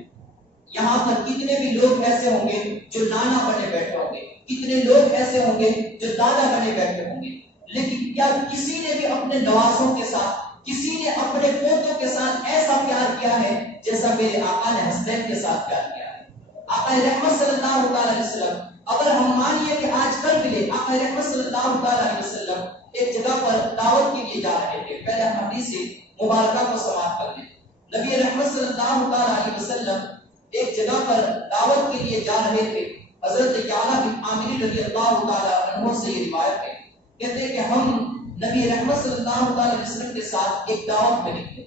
یہاں پر کتنے بھی لوگ ایسے ہوں گے جو نانا بنے بیٹھے ہوں گے، کتنے لوگ ایسے ہوں گے جو دادا بنے بیٹھے ہوں گے، لیکن کیا کسی نے بھی اپنے نوازوں کے ساتھ، کسی نے اپنے پوتوں کے ساتھ ایسا پیار کیا ہے جیسا میرے آقا نے حسنین کے ساتھ پیار کیا ہے؟ آقا رحمت صلی اللہ علیہ وسلم، اگر ہم مانیے کہ آج کل کے لیے آقا رحمت صلی اللہ علیہ وسلم ایک جگہ پر دعوت کے لیے جا رہے تھے، پہلے حدیث مبارکہ کو سماعت کر لیں۔ نبی رحمت صلی اللہ علیہ وسلم ایک جگہ پر دعوت کے لیے جا رہے تھے۔ حضرت یعلا بن عامر رضی اللہ تعالی عنہ سے یہ روایت ہے، کہتے ہیں کہ ہم نبی رحمت صلی اللہ علیہ وسلم کے ساتھ ایک دعوت میں نکلے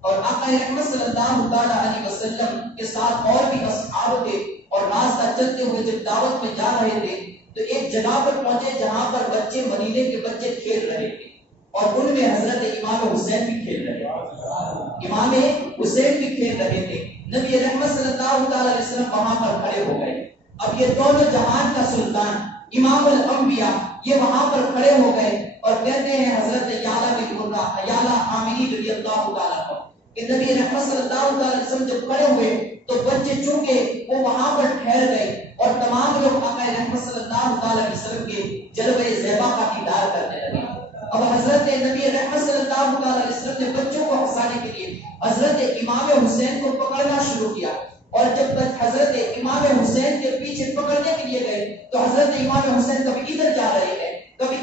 اور آقا رحمت صلی اللہ علیہ وسلم کے ساتھ اور بھی اصحاب تھے، اور راستہ چلتے ہوئے جب دعوت میں جا رہے تھے تو ایک جگہ پر پہنچے جہاں پر بچے، مدینے کے بچے کھیل رہے تھے، اور ان میں حضرت امام حسین بھی کھیل رہے تھے، امام حسین بھی کھیل رہے تھے۔ نبی رحمت صلی اللہ علیہ وسلم وہاں پر کھڑے ہو گئے۔ اب یہ دونوں جہان کا سلطان امام الانبیاء یہ وہاں پر کھڑے ہو گئے اور کہتے ہیں حضرت یعلا عامری رضی اللہ تعالیٰ عنہ کہ نبی رحمت صلی اللہ علیہ وسلم جب کھڑے ہوئے تو بچے چونکہ وہ وہاں پر ٹھہر گئے اور تمام لوگ آقا رحمت صلی اللہ علیہ وسلم کے جلوہ زیبا کا دیدار کرنے لگے۔ اب حضرت نبی رحمت صلی اللہ علیہ وسلم نے بچوں کو ہنسانے کے لیے حضرت امام حسین کو پکڑنا شروع کیا، اور جب حضرت امام حسین کے پیچھے پکڑنے کے لیے گئے تو حضرت امام حسین کبھی ادھر جا رہے ہیں، کبھی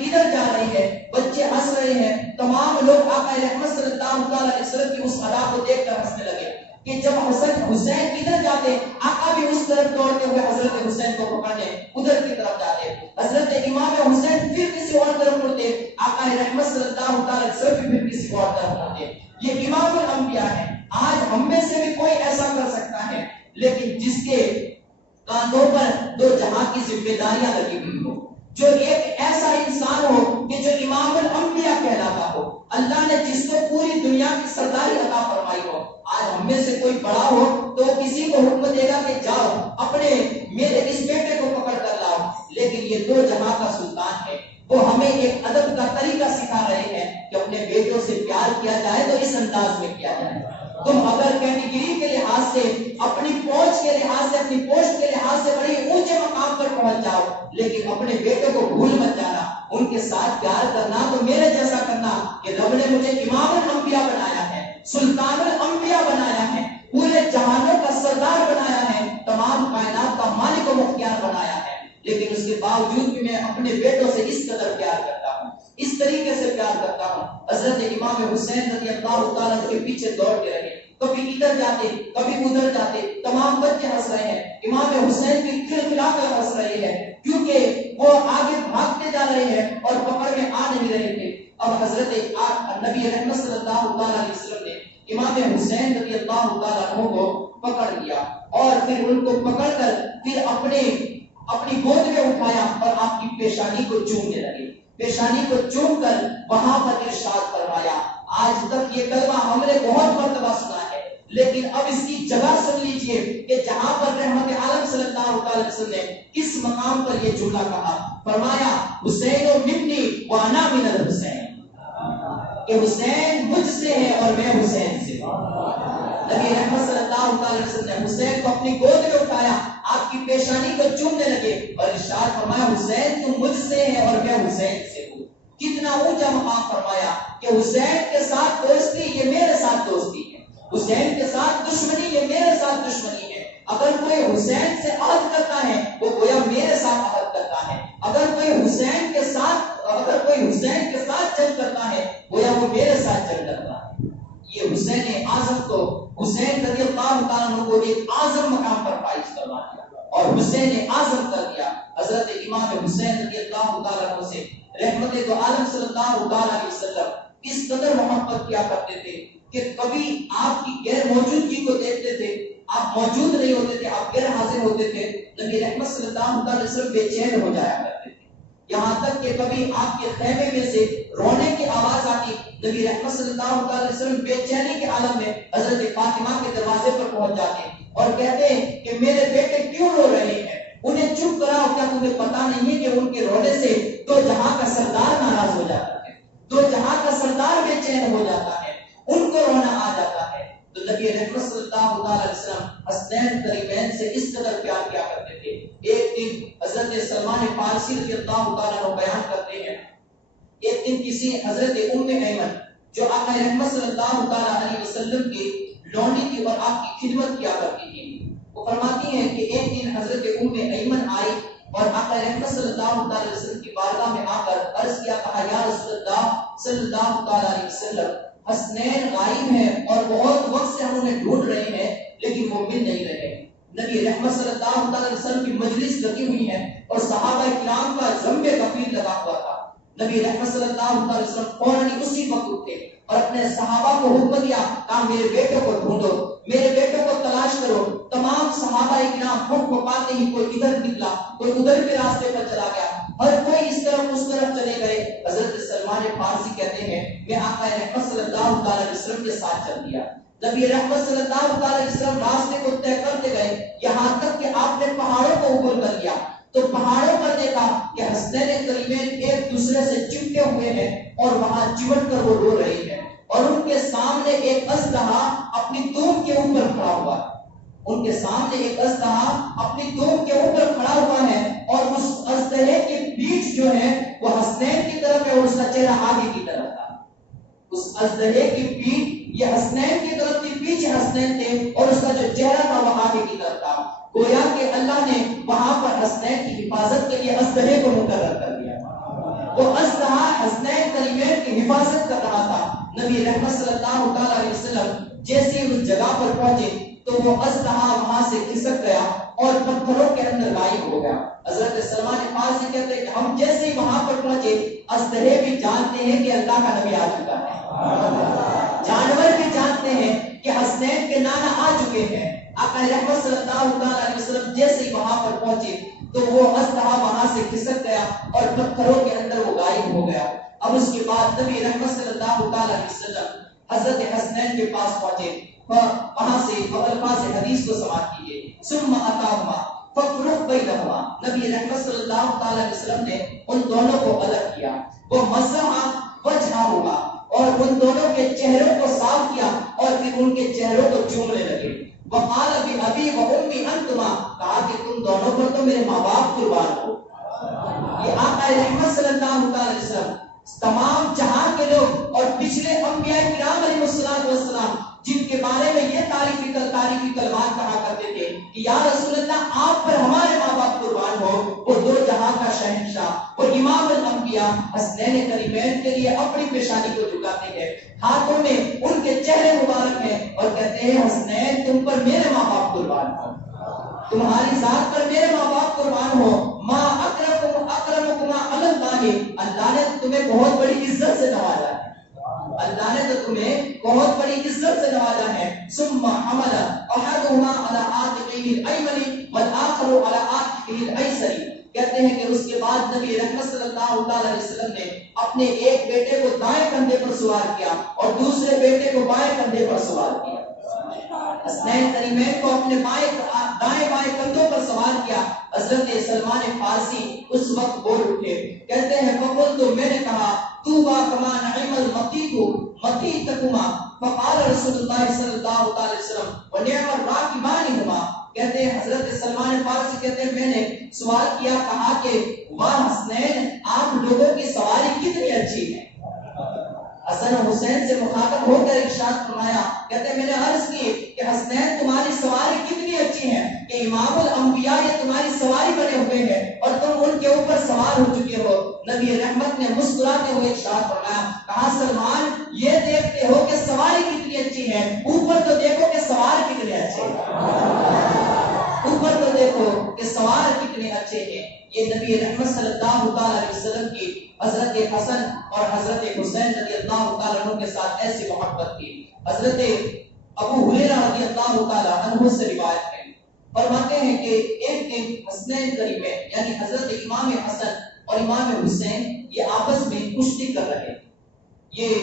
رحمت صلی اللہ علیہ وسلم کی اس ادا کو دیکھ کر ہنسنے لگے کہ جب حسین ادھر جاتے آقا بھی اس طرف دوڑتے ہوئے حضرت حسین کو پکڑنے ادھر کی طرف جاتے، حضرت امام حسین پھر کسی اور طرف مڑتے، آقا رحمت صلی اللہ علیہ وسلم پھر کسی اور طرف مڑتے۔ یہ امام الانبیاء ہے۔ آج ہم میں سے بھی کوئی ایسا کر سکتا ہے، لیکن جس کے کاندھوں پر دو جہاں کی ذمہ داریاں لگی ہوئی ہو، جو ایک ایسا انسان ہو کہ جو امام الانبیاء کہلاتا ہو، اللہ نے جس کو پوری دنیا کی سرداری عطا فرمائی ہو۔ آج ہم میں سے کوئی بڑا ہو تو کسی کو حکم دے گا کہ جاؤ اپنے میرے اس بیٹے کو پکڑ کر لاؤ، لیکن یہ دو جہاں کا سلطان ہے، وہ ہمیں ایک ادب کا طریقہ سکھا رہے ہیں کہ اپنے بیٹوں سے پیار کیا جائے تو اس انداز میں کیا جائے۔ تم اگر کیٹیگری کے لحاظ سے، اپنی پہنچ کے لحاظ سے، اپنی پوسٹ کے لحاظ سے بڑی اونچے مقام پر پہنچ جاؤ، لیکن اپنے بیٹوں کو بھول مت جانا، ان کے ساتھ پیار کرنا تو میرے جیسا کرنا کہ رب نے مجھے امام الانبیاء بنایا ہے، سلطان الانبیاء بنایا ہے، پورے جہانوں کا سردار بنایا ہے، تمام کائنات کا مالک و مختار بنایا ہے، لیکن اس کے باوجود بھی میں اپنے بیٹوں سے اس قدر پیار کرتا ہوں، اس طریقے سے پیار کرتا ہوں۔ حضرت امام حسین رضی اللہ تعالیٰ کے پیچھے دوڑتے رہے، کبھی ادھر جاتے کبھی ادھر جاتے، تمام بچے ہنس رہے ہیں، امام حسین بھی کھلکھلا کر ہنس رہے ہیں، کیونکہ وہ آگے بھاگتے جا رہے ہیں اور پکڑ میں آ نہیں رہے تھے۔ اب حضرت نبی رحمت صلی اللہ تعالیٰ علیہ وسلم نے امام حسین رضی اللہ تعالیٰ عنہ کو پکڑ لیا اور پھر ان کو پکڑ کر پھر اپنی گود میں اٹھایا اور آپ کی پیشانی کو چومنے لگے، پیشانی کو چوم کر وہاں پر ارشاد فرمایا۔ آج تک یہ کلمہ ہم نے بہت مرتبہ سنا ہے، لیکن اب اس کی جگہ سن لیجئے کہ جہاں پر رحمت عالم صلی اللہ علیہ وسلم نے کس مقام پر یہ جملہ کہا، فرمایا حسین منی وانا من الحسین، کہ حسین مجھ سے ہے اور میں حسین سے۔ نبی رحمت صلی اللہ علیہ وسلم نے حسین کو اپنی گود میں اٹھایا، آپ کی پیشانی کو چومنے لگے اور ارشاد فرمایا حسین تم مجھ سے ہے اور میں حسین سے ہوں۔ کتنا اونچا مقام فرمایا کہ حسین کے ساتھ دوستی یہ میرے ساتھ دوستی ہے، حسین کے ساتھ دشمنی یہ میرے ساتھ دشمنی ہے۔ اگر کوئی حسین سے عہد کرتا ہے وہ گویا میرے ساتھ عہد کرتا ہے، اگر کوئی حسین کے ساتھ جنگ کرتا ہے گویا وہ میرے ساتھ جنگ کرتا ہے۔ یہ حسین اعظم کو، حسین رضی اللہ تعالیٰ عنہ کو ایک اعظم مقام پر فائز کروا دیا اور حسین اعظم کر دیا۔ حضرت امام حسین رضی اللہ تعالیٰ عنہ سے رحمت دو عالم صلی اللہ علیہ وسلم اس قدر محبت کیا کرتے تھے کہ کبھی آپ کی غیر موجودگی کو دیکھتے تھے، آپ موجود نہیں ہوتے تھے، آپ غیر حاضر ہوتے تھے، نبی رحمت صلی اللہ علیہ وسلم بے چین ہو جایا کرتے تھے، یہاں تک کہ کبھی آپ کے خیمے میں سے رونے کی آواز آتی، نبی رحمت صلی اللہ علیہ وسلم بے چینی کے عالم میں حضرت فاطمہ کے دروازے پر پہنچ جاتے اور کہتے ہیں کہ میرے بیٹے کیوں رو رہے ہیں، انہیں چپ کراؤ، کیا تمہیں پتا نہیں ہے کہ ان کے رونے سے دو جہاں کا سردار ناراض ہو جاتا ہے، دو جہاں کا سردار بے چین ہو جاتا ہے، ان کو رونا آ جاتا ہے۔ تو نبی رحمت صلی اللہ علیہ وسلم حسنین قریبین سے اس قدر پیار کیا کرتے تھے۔ ایک دن حضرت سلمان فارسی رضی اللہ تعالیٰ عنہ بیان کرتے ہیں، ایک دن کسی حضرت ام ایمن جو آقا رحمت صلی اللہ علیہ وسلم کی لونڈی تھی اور آپ کی خدمت کیا کرتی تھی، وہ فرماتی ہیں کہ ایک دن حضرت ام ایمن آئی اور آقا رحمت صلی اللہ علیہ وسلم کی بارگاہ میں آ کر عرض کیا، کہا یا رسول اللہ صلی اللہ علیہ وسلم حسنین غائب ہیں اور بہت وقت سے ہم انہیں ڈھونڈ رہے ہیں لیکن وہ مل نہیں رہے۔ نبی رحمت صلی اللہ علیہ وسلم کی مجلس لگی ہوئی ہے اور صحابہ کرام کا ضم کفیر لگا ہوا تھا۔ نبی رحمت صلی اللہ علیہ وسلم فوراً اسی وقت اٹھے اور اپنے صحابہ کو حکم دیا، کہا میرے بیٹوں کو ڈھونڈو، میرے بیٹوں کو تلاش کرو۔ تمام صحابہ کرام حکم پاتے ہی کوئی ادھر نکلا، کوئی ادھر کے راستے پر چلا گیا، ہر کوئی اس طرف اس طرف چلے گئے۔ حضرت سلمان فارسی کہتے ہیں میں آقا رحمت صلی اللہ علیہ وسلم کے ساتھ چل دیا۔ نبی رحمت صلی اللہ علیہ وسلم راستے کو طے کرتے گئے، یہاں تک کہ آپ نے پہاڑوں کو عبور کر لیا تو پہاڑوں پر دیکھا کہ حسنین قریبین ایک دوسرے سے چپٹے ہوئے ہیں اور وہاں چمٹ کر وہ رو رہے ہیں اور ان کے سامنے ایک اژدہا اپنی دم کے اوپر کھڑا ہوا ہے، ان کے سامنے ایک اژدہا اپنی دم کے اوپر کھڑا ہوا ہے اور اس اژدہے کی پیٹھ جو ہے وہ حسنین کی طرف ہے اور اس کا چہرہ آگے کی طرف تھا۔ اس اژدہے کی پیٹھ یہ حسنین کی طرف تھی، پیچھے حسنین تھے اور اس کا جو چہرہ تھا وہ آگے کی طرف تھا۔ گویا کہ اللہ نے وہاں پر حسنین کی حفاظت کے لیے اژدہے کو مقرر کر دیا، وہ اژدہا حسنین قریبین کی حفاظت کر رہا تھا۔ نبی رحمت صلی اللہ علیہ وسلم جیسے اس جگہ پر پہنچے تو وہ اژدہا وہاں سے کھسک گیا اور پتھروں کے اندر غائب ہو گیا. حضرت سلمان فارسی کہتے ہیں کہ ہم جیسے ہی وہاں پر پہنچے اژدہے بھی جانتے ہیں کہ اللہ کا نبی آ چکا ہے, جانور بھی جانتے ہیں کہ حسنین کے نانا آ چکے ہیں. آقا رحمت صلی اللہ علیہ وسلم جیسے ہی وہاں پر پہنچے تو وہ اژدہا وہاں سے کھسک گیا اور پتھروں کے اندر وہ غائب ہو گیا. اب اس کے بعد نبی رحمت صلی اللہ علیہ وسلم حضرت حسنین کے پاس پہنچے, وہاں سے الفاظ حدیث کو سماعت کیجیے. ثم اتاہما ففرق بینہما, نبی رحمت صلی اللہ علیہ وسلم نے ان دونوں کو الگ کیا. وہ مسح وجہہما, اور ان دونوں کے چہروں کو صاف کیا اور پھر ان کے چہروں کو چومنے لگے. وقال بأبی و امی انتما, کہا کہ تم دونوں پر تو میرے ماں باپ قربان ہو. یہ آقا رحمت صلی اللہ علیہ وسلم تمام جہاں کے لوگ اور پچھلے انبیاء کرام علیہ السلام جن کے بارے میں یہ تاریخی کلمات کہا کرتے تھے کہ یا رسول اللہ آپ پر ہمارے ماں باپ قربان ہو, وہ دو جہاں کا شہنشاہ وہ امام الانبیاء حسنین کریمین کے لیے اپنی پیشانی کو جھکاتے ہیں, ہاتھوں میں ان کے چہرے مبارک ہیں اور کہتے ہیں حسنین تم پر میرے ماں باپ قربان ہو, تمہاری ذات پر میرے ماں باپ قربان ہو. ما اکرمکما علی اللہ, اللہ نے تمہیں بہت بڑی عزت سے نوازا ہے, اللہ نے تو تمہیں بہت بڑی عزت سے نوازا ہے. ثم حمل احدهما على عاتقه الايمن والاخر على عاتقه الايسر, کہتے ہیں کہ اس کے بعد نبی رحمت صلی اللہ علیہ وسلم نے اپنے ایک بیٹے کو دائیں کندھے پر سوار کیا اور دوسرے بیٹے کو بائیں کندھے پر سوار کیا. حسنین کریمین کو اپنے دائیں بائیں کندھوں پر سوار کیا. حضرت سلمان فارسی اس وقت بول اٹھے, کہتے ہیں فقلت, تو میں نے کہا طوبى كما نعم المطيق مطيقكما, فقال رسول اللہ صلی اللہ علیہ وسلم ونعم الراكبان هما, کہتے ہیں حضرت سلمان فارسی کہتے ہیں میں نے سوال کیا, کہا کہ واہ حسنین آپ لوگوں کی سواری کتنی اچھی ہے. حسن و حسین سے مخاطب ہو کر ارشاد فرمایا, کہتے ہیں میں نے عرض کی کہ حسنین تمہاری سواری کتنی اچھی ہے کہ امام الانبیاء یہ تمہاری سواری بنے ہوئے ہیں اور تم ان کے اوپر سوار ہو چکے ہو. نبی رحمت نے مسکراتے ہوئے ارشاد فرمایا, کہا سلمان یہ دیکھتے ہو کہ سواری کتنی اچھی ہے, اوپر تو دیکھو کہ سوار کتنے اچھے ہیں, اوپر تو دیکھو کہ سوار کتنے اچھے ہیں. یہ نبی رحمت صلی اللہ علیہ وسلم کی حضرت حسن اور حضرت حسین رضی اللہ تعالیٰ عنہ کے ساتھ ایسی محبت تھی. حضرت ابو ہریرہ رضی اللہ تعالیٰ عنہ سے روایت ہے, فرماتے ہیں کہ ایک دن حسنین کریمین یعنی حضرت امام حسن اور امام حسین یہ آپس میں کشتی کر رہے. یہ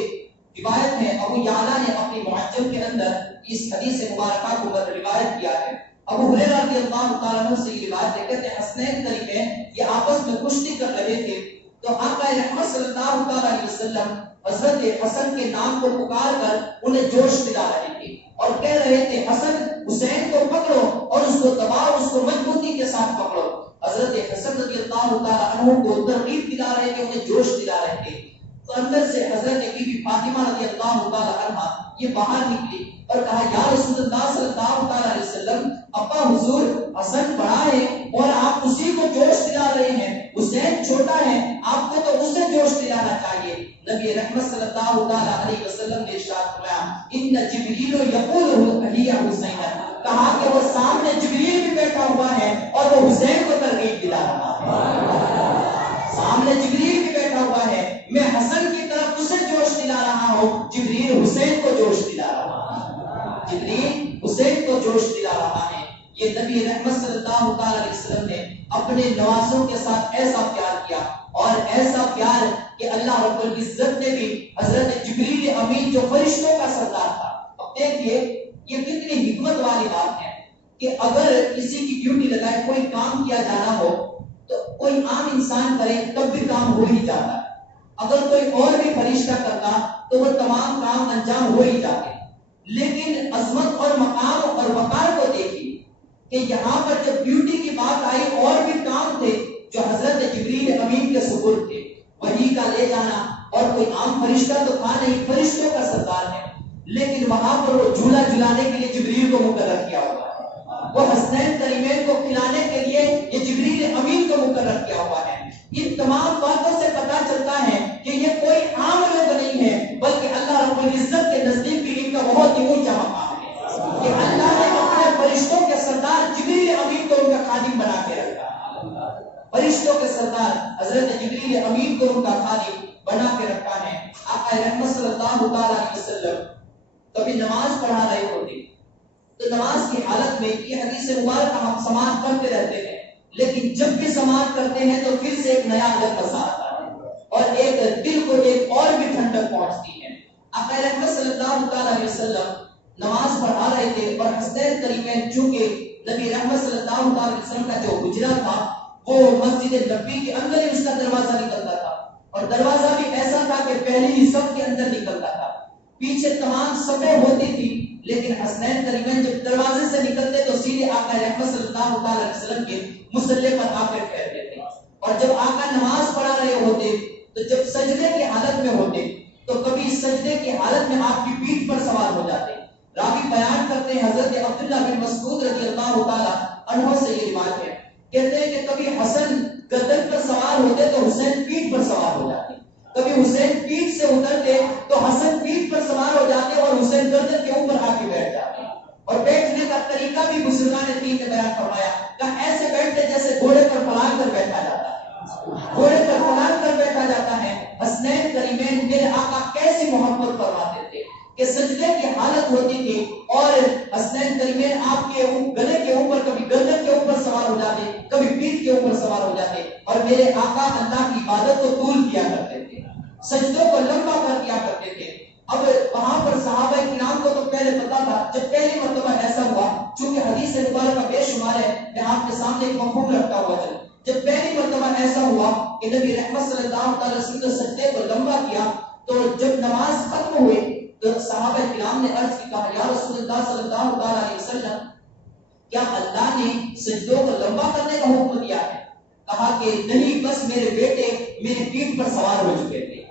روایت ہے ابو یعلا نے اپنی معجم کے اندر اس حدیث مبارکہ کو روایت کیا ہے. ابو ہریرہ رضی اللہ تعالیٰ عنہ سے یہ روایت ہے, کہتے ہیں حسنین کریمین یہ آپس میں کشتی کر رہے تھے تو آقا رحمت صلی اللہ علیہ وسلم حضرت حسن کے نام کو پکار کر انہیں جوش دلا رہے تھے اور کہہ رہے تھے حسن حسین کو پکڑو اور اس کو دباؤ, اس کو مضبوطی کے ساتھ پکڑو. حضرت حسن رضی اللہ تعالیٰ عنہ کو ترغیب دلا رہے تھے, انہیں جوش دلا رہے تھے. تو اندر سے حضرت بی بی فاطمہ رضی اللہ تعالیٰ عنہ یہ باہر نکلی اور کہا یا رسول اللہ صلی اللہ علیہ وسلم ابا حضور حسن بڑا ہے اور آپ اسی کو جوش دلا رہے ہیں, حسین چھوٹا ہے آپ کو تو اسے جوش دلانا چاہیے. نبی رحمت صلی اللہ علیہ وسلم نے ارشاد فرمایا ان جبریل یقول ہی حسین, کہا کہ وہ سامنے جبریل بھی بیٹھا ہوا ہے اور وہ حسین کو ترغیب دلا رہا ہے. سامنے جبریل بھی بیٹھا ہوا ہے, میں حسن کی طرف اسے جوش دلا رہا ہوں, جبریل حسین کو جوش دلا رہا ہے, جبریل حسین کو جوش دلا رہا ہے. یہ نبی رحمت صلی اللہ علیہ وسلم نے اپنے نوازوں کے ساتھ ایسا پیار کیا اور ایسا پیار کہ اللہ رب العزت نے بھی حضرت جبریل امین جو فرشتوں کا سردار تھا. اب دیکھیے یہ کتنی حکمت والی بات ہے کہ اگر کسی کی ڈیوٹی لگائے کوئی کام کیا جانا ہو تو کوئی عام انسان کرے تب بھی کام ہو ہی جاتا ہے, اگر کوئی اور بھی فرشتہ کرتا تو وہ تمام کام انجام ہو ہی جاتے. لیکن عظمت اور مقام اور وقار کو دیکھیے کہ یہاں پر جب ڈیوٹی کی بات آئی اور بھی کام تھے جو حضرت جبریل امین کے سپرد تھے, وحی کا لے جانا, اور کوئی عام فرشتہ تو تھا نہیں, فرشتوں کا سردار ہے, لیکن وہاں پر وہ جھولا جھلانے کے لیے جبریل کو مقرر کیا ہوا ہے, وہ حسنین کریمین کو کھلانے کے لیے یہ جبریل امین کو مقرر کیا ہوا ہے. ان تمام باتوں سے پتہ چلتا ہے کہ یہ کوئی عام لوگ نہیں ہے بلکہ اللہ رب اونچا مقام ہے کہ اللہ نے اپنے فرشتوں کے سردار جبریل امین کو ان کا خادم بنا کے رکھا ہے. فرشتوں کے سردار حضرت جبریل امین کو ان کا خادم بنا کے رکھا ہے. آقا رحمت صلی اللہ علیہ وسلم کبھی نماز پڑھا رہے ہوتے تو نماز کی حالت میں یہ حدیث مبارکہ ہم سماعت کرتے رہتے ہیں، لیکن جب بھی سماعت کرتے ہیں تو پھر سے ایک نیا عالم مزہ آتا ہے اور ایک دل کو ایک اور بھی ٹھنڈک پہنچتی ہے. آقا رحمت صلی اللہ علیہ وسلم نماز پڑھا رہے تھے اور حسنین کریمین چونکہ نبی رحمت صلی اللہ علیہ وسلم کا جو حجرہ تھا وہ مسجد نبی کے اندر ہی اس کا دروازہ نکلتا تھا اور دروازہ بھی ایسا تھا کہ پہلی ہی صف کے اندر نکلتا تھا. پیچھے تمام صفیں ہوتی تھی لیکن حسنین کریمین جب دروازے سے نکلتے تو سیدھے آقا رحمت صلی اللہ علیہ وسلم کے مصلی پر آ کر ٹھہرتے تھے. اور جب آقا نماز پڑھا رہے ہوتے تو جب سجدے کی حالت میں ہوتے تو کبھی سجدے کی حالت میں آپ کی پیٹھ پر سوار ہو جاتے. راوی بیان کرتے ہیں حضرت عبداللہ بن مسعود رضی اللہ تعالی عنہ سے یہ روایت ہے، کہتے ہیں کہ کبھی حسن گردن پر سوار ہوتے تو حسین پیٹھ پر سوار ہو جاتے، کبھی حسین پیٹھ سے اترتے تو حسن پیٹھ پر سوار ہو جاتے اور حسین گردن کے اوپر آ کے بیٹھ جاتے. اور بیٹھنے کا طریقہ بھی بزرگان دین نے بیان فرمایا کہ ایسے بیٹھتے جیسے گھوڑے پر پلان کر بیٹھا جاتا ہے، گھوڑے پر پلان کر بیٹھا جاتا ہے. حسنین کریمین میرے آقا کیسی محبت فرماتے تھے کہ سجدے کی حالت ہوتی تھی اور حسنین کریمین آپ کے گلے کے اوپر کبھی گردن کے اوپر سوار ہو جاتے، کبھی پیٹھ کے اوپر سوار ہو جاتے اور میرے آقا اللہ کی عبادت کو طول کیا کرتے تھے، سجدوں کو لمبا کر دیا کرتے تھے. اب وہاں پر صحابہ کرام کو تو پہلے پتا تھا، جب پہلی مرتبہ ایسا ہوا، چونکہ حدیث مبارکہ بے شمار ہے، میں آپ کے سامنے ایک مفہوم رکھتا ہوا چلوں. جب پہلی مرتبہ ایسا ہوا کہ نبی رحمت صلی اللہ علیہ وسلم نے سجدے کو لمبا کیا تو جب نماز ختم ہوئی تو صحابہ کرام نے عرض کی، کہا یا رسول اللہ صلی اللہ علیہ وسلم کیا اللہ نے سجدوں کو لمبا کرنے کا حکم دیا ہے؟ کہا کہ نہیں، بس میرے بیٹے میری پیٹھ پر سوار ہو چکے تھے،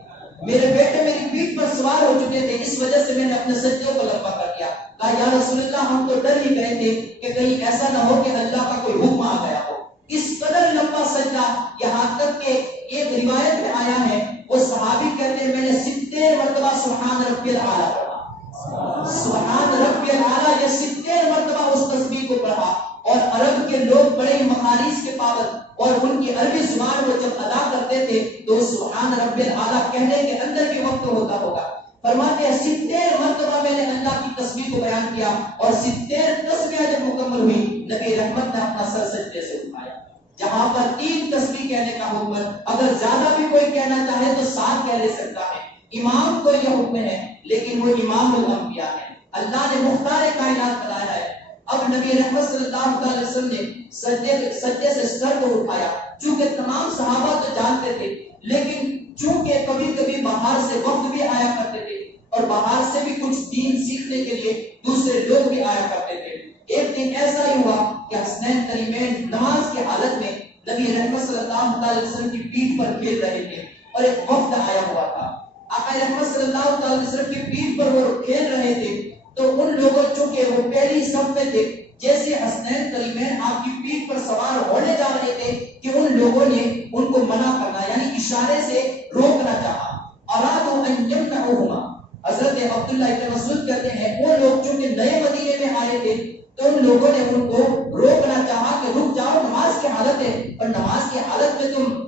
میرے بیٹے میری پیٹھ پر سوار ہو چکے تھے، اس وجہ سے میں نے اپنے سجدوں کو لمبا کر دیا. کہا یا رسول اللہ ہم تو ڈر ہی گئے تھے کہ کہیں ایسا نہ ہو کہ اللہ کا کوئی حکم آ گیا ہو. اس قدر لمبا سجدہ، یہاں تک کہ ایک روایت میں آیا ہے وہ صحابی کہتے ہیں میں نے 70 مرتبہ سبحان ربی الاعلیٰ پڑھا، سبحان ربی الاعلیٰ، یہ 70 مرتبہ اس تسبیح کو پڑھا. اور عرب کے لوگ بڑے مخارج کے پابند اور ان کی عربی زبان کو جب ادا کرتے تھے تو سبحان ربی الاعلیٰ کہنے کے اندر بھی وقت ہوتا ہوگا. فرماتے ہیں 70 مرتبہ میں نے اللہ کی تسبیح کو بیان کیا اور 70 تسبیح جب مکمل ہوئی نبی رحمت نے اپنا سر سجدے سے اٹھایا. جہاں پر 3 تسبیح کہنے کا حکم، اگر زیادہ بھی کوئی کہنا چاہے تو 7 کہہ لے سکتا ہے. امام کو یہ حکم ہے لیکن وہ امام الانبیاء ہے، اللہ نے مختار کائنات بنایا ہے. اب نبی رحمت صلی اللہ علیہ وسلم نے سجدے سے سر کو اٹھایا. چونکہ تمام صحابہ تو جانتے تھے لیکن چونکہ کبھی کبھی باہر سے وفد بھی آیا کرتے تھے اور باہر سے بھی کچھ دین سیکھنے کے لیے دوسرے لوگ بھی آیا کرتے تھے. ایک دن ایسا ہی ہوا کہ حسنین کریمین نماز کی حالت میں نبی رحمت صلی اللہ علیہ وسلم کی پیٹھ پر کھیل رہے تھے اور ایک وفد آیا ہوا تھا. آقا رحمت صلی اللہ علیہ وسلم کی پیٹھ پر وہ کھیل رہے تھے تو ان لوگوں چونکہ وہ پہلی صف میں تھے، جیسے حسنین کریمین آپ کی پیٹھ پر سوار ہونے جا رہے تھے کہ ان لوگوں نے ان کو منع کرنا یعنی اشارے سے روکنا چاہا. ارادوا ان یمنعوہما، حضرت عبداللہ ابن مسعود کہتے ہیں وہ لوگ چونکہ نئے مدینے میں آئے تھے تو ان لوگوں نے ان کو روکنا چاہا کہ رک جاؤ، نماز کی حالت ہے اور نماز کی حالت میں تم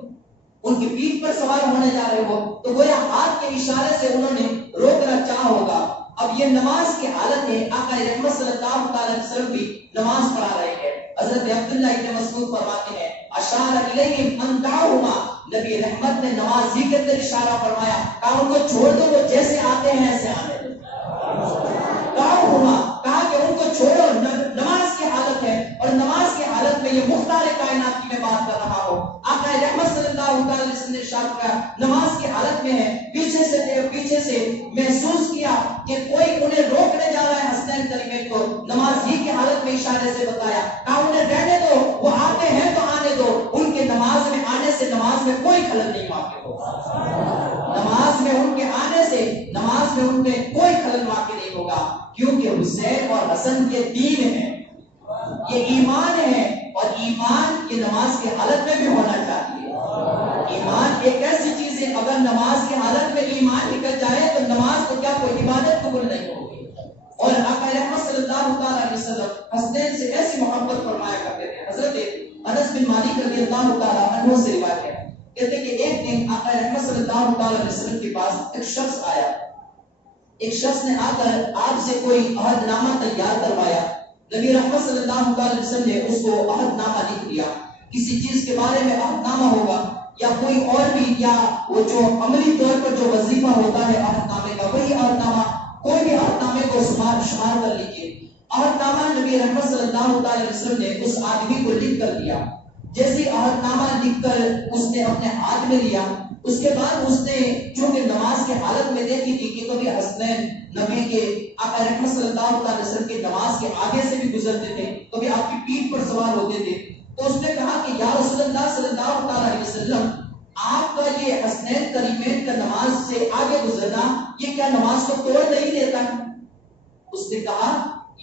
ان کی پیٹھ پر سوار ہونے جا رہے ہو. تو گویا ہاتھ کے اشارے سے انہوں نے روکنا چاہا ہوگا. اب یہ نماز کی حالت ہے، آقا رحمت صلی اللہ علیہ وسلم بھی نماز پڑھا رہے ہیں. حضرت عبداللہ ابن مسعود فرماتے ہیں اشار الیہم ان دعوہما، نبی رحمت نے نمازی کے اندر اشارہ فرمایا، کہا ان کو چھوڑ دو، وہ جیسے آتے ہیں ایسے آنے دو. دعوہما، کہا کہ ان کو چھوڑو، نماز کی حالت ہے اور نماز کی حالت میں یہ مختار کائنات کی میں بات کر رہا ہوں. آقا رحمت صلی اللہ علیہ وسلم نے ارشاد فرمایا نماز کی حالت میں ہے، پیچھے سے محسوس کیا کہ کوئی انہیں روکنے جا رہا ہے. حسنین کریمین کو نماز ہی کی حالت میں اشارے سے بتایا، کہا انہیں رہنے دو، وہ آتے ہیں تو آنے دو، ان کے نماز میں آنے سے نماز میں کوئی خلل نہیں واقع ہوگا. نماز میں ان کے آنے سے نماز میں ان میں کوئی خلل واقع نہیں ہوگا، کیونکہ حسین اور حسن کے دین ہے، یہ ایمان ہے اور ایمان یہ نماز کی حالت میں بھی ہونا چاہیے. ایمان ایک ایسی چیز ہے اگر نماز کی حالت میں ایمان نکل جائے تو نماز کو کیا کوئی عبادت قبول نہیں ہوگی. اور وسلم حسنین سے ایسی محبت فرمایا کرتے تھے. حضرت انس بن مالک رضی اللہ تعالیٰ عنہ سے روایت ہے، کہتے کہ ایک دن آقا رحمت صلی اللہ تعالیٰ علیہ وسلم کے پاس ایک شخص آیا. ایک شخص نے آ کر آپ سے کوئی عہد نامہ تیار کروایا. نبی رحمت صلی اللہ تعالیٰ علیہ وسلم نے اس کو عہد نامہ لکھ دیا. کسی چیز کے بارے میں عہد نامہ ہوگا یا کوئی اور بھی، یا وہ جو عملی طور پر جو وظیفہ ہوتا ہے عہد نامے کا، وہی عہد نامہ، کوئی بھی عہد نامے کو شمار کر لیجیے. عہد نامہ نبی رحمت صلی اللہ تعالی وسلم نے اس آدمی کو لکھ کر دیا. جیسے عہد نامہ لکھ کر اس نے اپنے ہاتھ میں لیا، اس کے بعد اس نے چونکہ نماز کے حالت میں دیکھی تھی کہ کبھی حسنین نبی کے آقا رحمت صلی اللہ علیہ وسلم کے نماز کے آگے سے بھی گزرتے تھے، کبھی آپ کی پیٹھ پر سوار ہوتے تھے. تو اس نے کہا کہ یا رسول اللہ صلی اللہ علیہ وسلم، آپ کا یہ حسنین کریمین کا نماز سے آگے گزرنا، یہ کیا نماز کو توڑ نہیں دیتا؟ اس نے کہا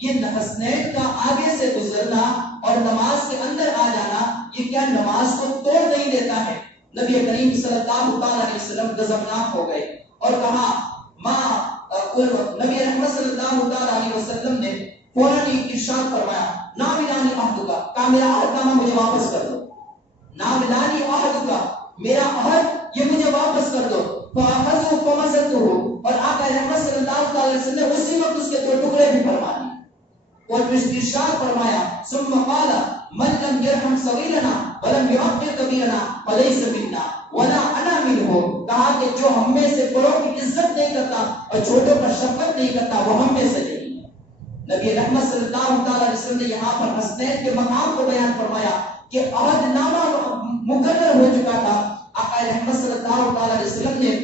یہ حسنین کا آگے سے گزرنا اور نماز کے اندر آ جانا، یہ کیا نماز کو توڑ نہیں دیتا ہے؟ نبی کریم صلی اللہ علیہ وسلم غضبناک ہو گئے اور کہا نبی رحمت صلی اللہ علیہ وسلم نے فوراً ارشاد فرمایا، ناملانی عہد کا، کہ میرا عہد نامہ مجھے واپس کر دو. ناملانی عہد کا، میرا عہد یہ مجھے واپس کر دو. فاخذوا فمسكوه، اور آقا رحمت صلی اللہ علیہ وسلم نے اسی وقت اس کے دو ٹکڑے بھی فرما دیے اور ارشاد فرمایا، ثم قال من لم يرحم صغيرنا ولم يعقل كبيرنا فليس منا ولا انا منه. کہا کہ جو ہم میں سے بڑوں کی عزت نہیں کرتا اور چھوٹوں پر شفقت نہیں کرتا وہ ہم میں سے نہیں. نبی رحمت صلی اللہ علیہ وسلم نے یہاں پر حسنین کے مقام کو بیان فرمایا کہ عہد نامہ مقرر ہو چکا تھا. آقا رحمت صلی اللہ علیہ وسلم نے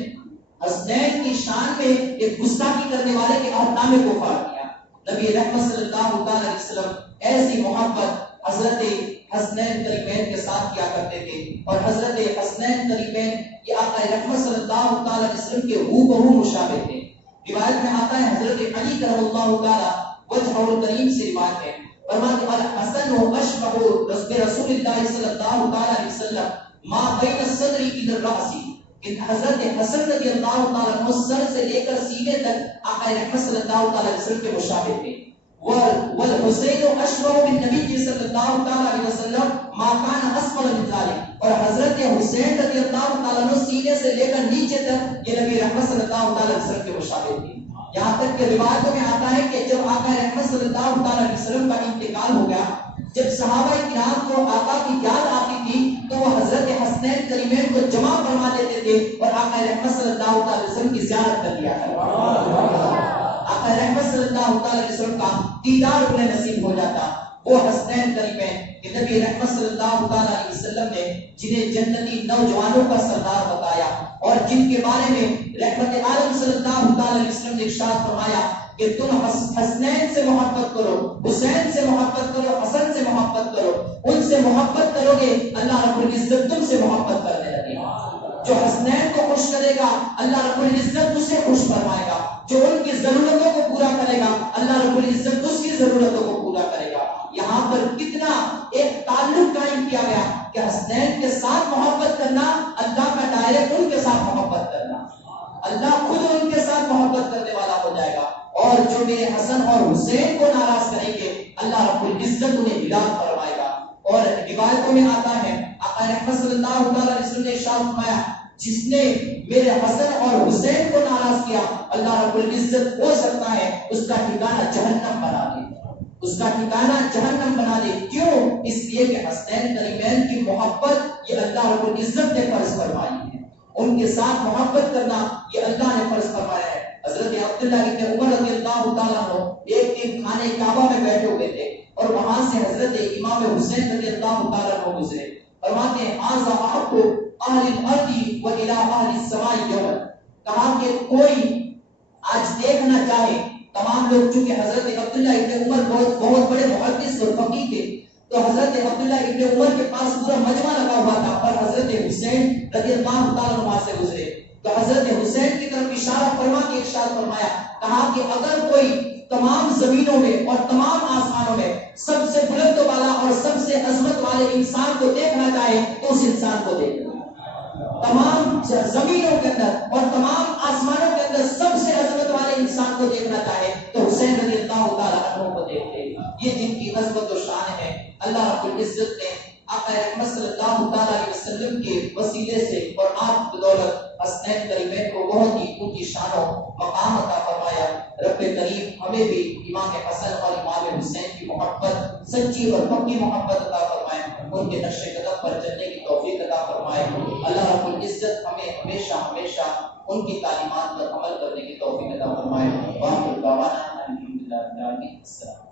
حسنین کی شان میں ایک گستاخی کرنے والے کے عہد نامے کو پھاڑ دیا. نبی رحمت صلی اللہ علیہ وسلم ایسی محبت حضرت حسنین کریمین کے ساتھ کیا کرتے تھے، اور حضرت حسنین کریمین یہ آقا رحمت صلی اللہ علیہ وسلم کے ہو بہو مشابہ تھے. روایت میں آتا ہے حضرت علی کرم اللہ تعالی وجہ الکریم سے روایت ہے، فرماتے ہیں الحسن اشبہ رسول اللہ صلی اللہ علیہ وسلم ما بین الصدر الى الراس. کہ حضرت حسن رضی اللہ تعالیٰ عنہ سر سے لے کر سینے تک آقا رحمت صلی اللہ علیہ وسلم کے مشابہ تھے. والحسین اشبہ بالنبی صلی اللہ علیہ وسلم ما کان اسفل من ذلك. اور حضرت حسین رضی اللہ تعالیٰ عنہ سینے سے لے کر نیچے تک یہ نبی رحمت صلی اللہ علیہ وسلم کے مشابہ تھے. یہاں تک کہ روایتوں میں آتا ہے کہ جب آقا رحمت صلی اللہ علیہ وسلم کا انتقال ہو گیا، جب صحابہ کرام کو آقا کی یاد آتی تھی تو وہ حضرت حسنین کریمین کو جمع فرما لیتے تھے اور آقا رحمت صلی اللہ علیہ وسلم کی زیارت کر لیا کرتے. آقا رحمت صلی اللہ علیہ وسلم کا دیدار انہیں نصیب ہو جاتا. وہ حسنین کریمین کہ نبی رحمت صلی اللہ علیہ وسلم نے جنہیں جنتی نوجوانوں کا سردار بتایا اور جن کے بارے میں رحمت عالم صلی اللہ علیہ وسلم نے ارشاد فرمایا کہ تم حسنین سے محبت کرو، حسین سے محبت کرو، حسن سے محبت کرو. ان سے محبت کرو گے اللہ رب العزت تم سے محبت کرنے لگے گا. جو حسنین کو خوش کرے گا اللہ رب العزت اسے خوش فرمائے گا. جو ان کی ضرورتوں کو پورا کرے گا اللہ رب العزت اس کی ضرورتوں کو پورا کرے گا. یہاں پر کتنا ایک تعلق قائم کیا گیا کہ حسنین کے ساتھ محبت کرنا، اللہ کا ڈائریکٹ ان کے ساتھ محبت کرنا، اللہ خود ان کے ساتھ محبت کرنے والا ہو جائے گا. اور جو میرے حسن اور حسین کو ناراض کریں گے اللہ رب العزت انہیں ہدایت فرمائے گا. اور روایتوں میں آتا ہے آقا رحمت صلی اللہ علیہ وسلم نے ارشاد فرمایا جس نے میرے حسن اور حسین کو ناراض کیا اللہ رب العزت ہو سکتا ہے اس کا ٹھکانہ جہنم بنا دے، اس کا ٹھکانہ جہنم بنا دے. کیوں؟ اس لیے کہ حسنین کریمین کی محبت یہ اللہ رب العزت نے فرض فرمائی ہے. ان کے ساتھ محبت کرنا یہ اللہ نے فرض فرمایا ہے. حضرت عبداللہ ابن عمر رضی اللہ تعالیٰ عنہ ایک دن خانے کعبہ میں بیٹھے ہوئے تھے اور وہاں سے حضرت امام حسین رضی اللہ تعالیٰ عنہ گزرے. فرماتے ہیں آزا احب اہل الارض و الى اہل السماء یوم. کہا کہ کوئی آج دیکھنا چاہے، تمام لوگ چونکہ حضرت عبداللہ ابن عمر بہت بڑے محدث اور فقیہ تھے تو حضرت عبداللہ ابن عمر کے پاس پورا مجمع لگا ہوا تھا اور حضرت حسین رضی اللہ تعالیٰ عنہ سے گزرے تو حضرت حسین کی طرف اشارہ فرما کے ارشاد فرمایا، کہا کہ اگر کوئی تمام زمینوں میں اور تمام آسمانوں میں سب سے بلند والا اور سب سے عظمت والے انسان کو دیکھنا چاہے تو اس انسان کو دیکھنا. تمام زمینوں کے اندر اور تمام آسمانوں کے اندر سب سے عظمت والے انسان کو دیکھنا چاہے تو حسین رضی اللہ تعالیٰ عنہ کو دیکھتے. یہ کی عظمت و شان ہے. اللہ رب العزت نے آقا رحمت صلی اللہ تعالی علیہ وسلم کے وسیلے سے اور آپ بدولت حسنین کریمین کو بہت ہی اونچی شان و مقام عطا فرمایا. رب کریم ہمیں بھی امام حسن اور امام حسین کی محبت سچی اور پکی محبت عطا فرمائے, ان کے نقش قدم پر چلنے کی توفیق عطا فرمائے. اللہ رب العزت ہمیں ہمیشہ ہمیشہ ان کی تعلیمات پر عمل کرنے کی توفیق عطا فرمائے. وآخر دعوانا الحمدللہ رب العالمین. السلام.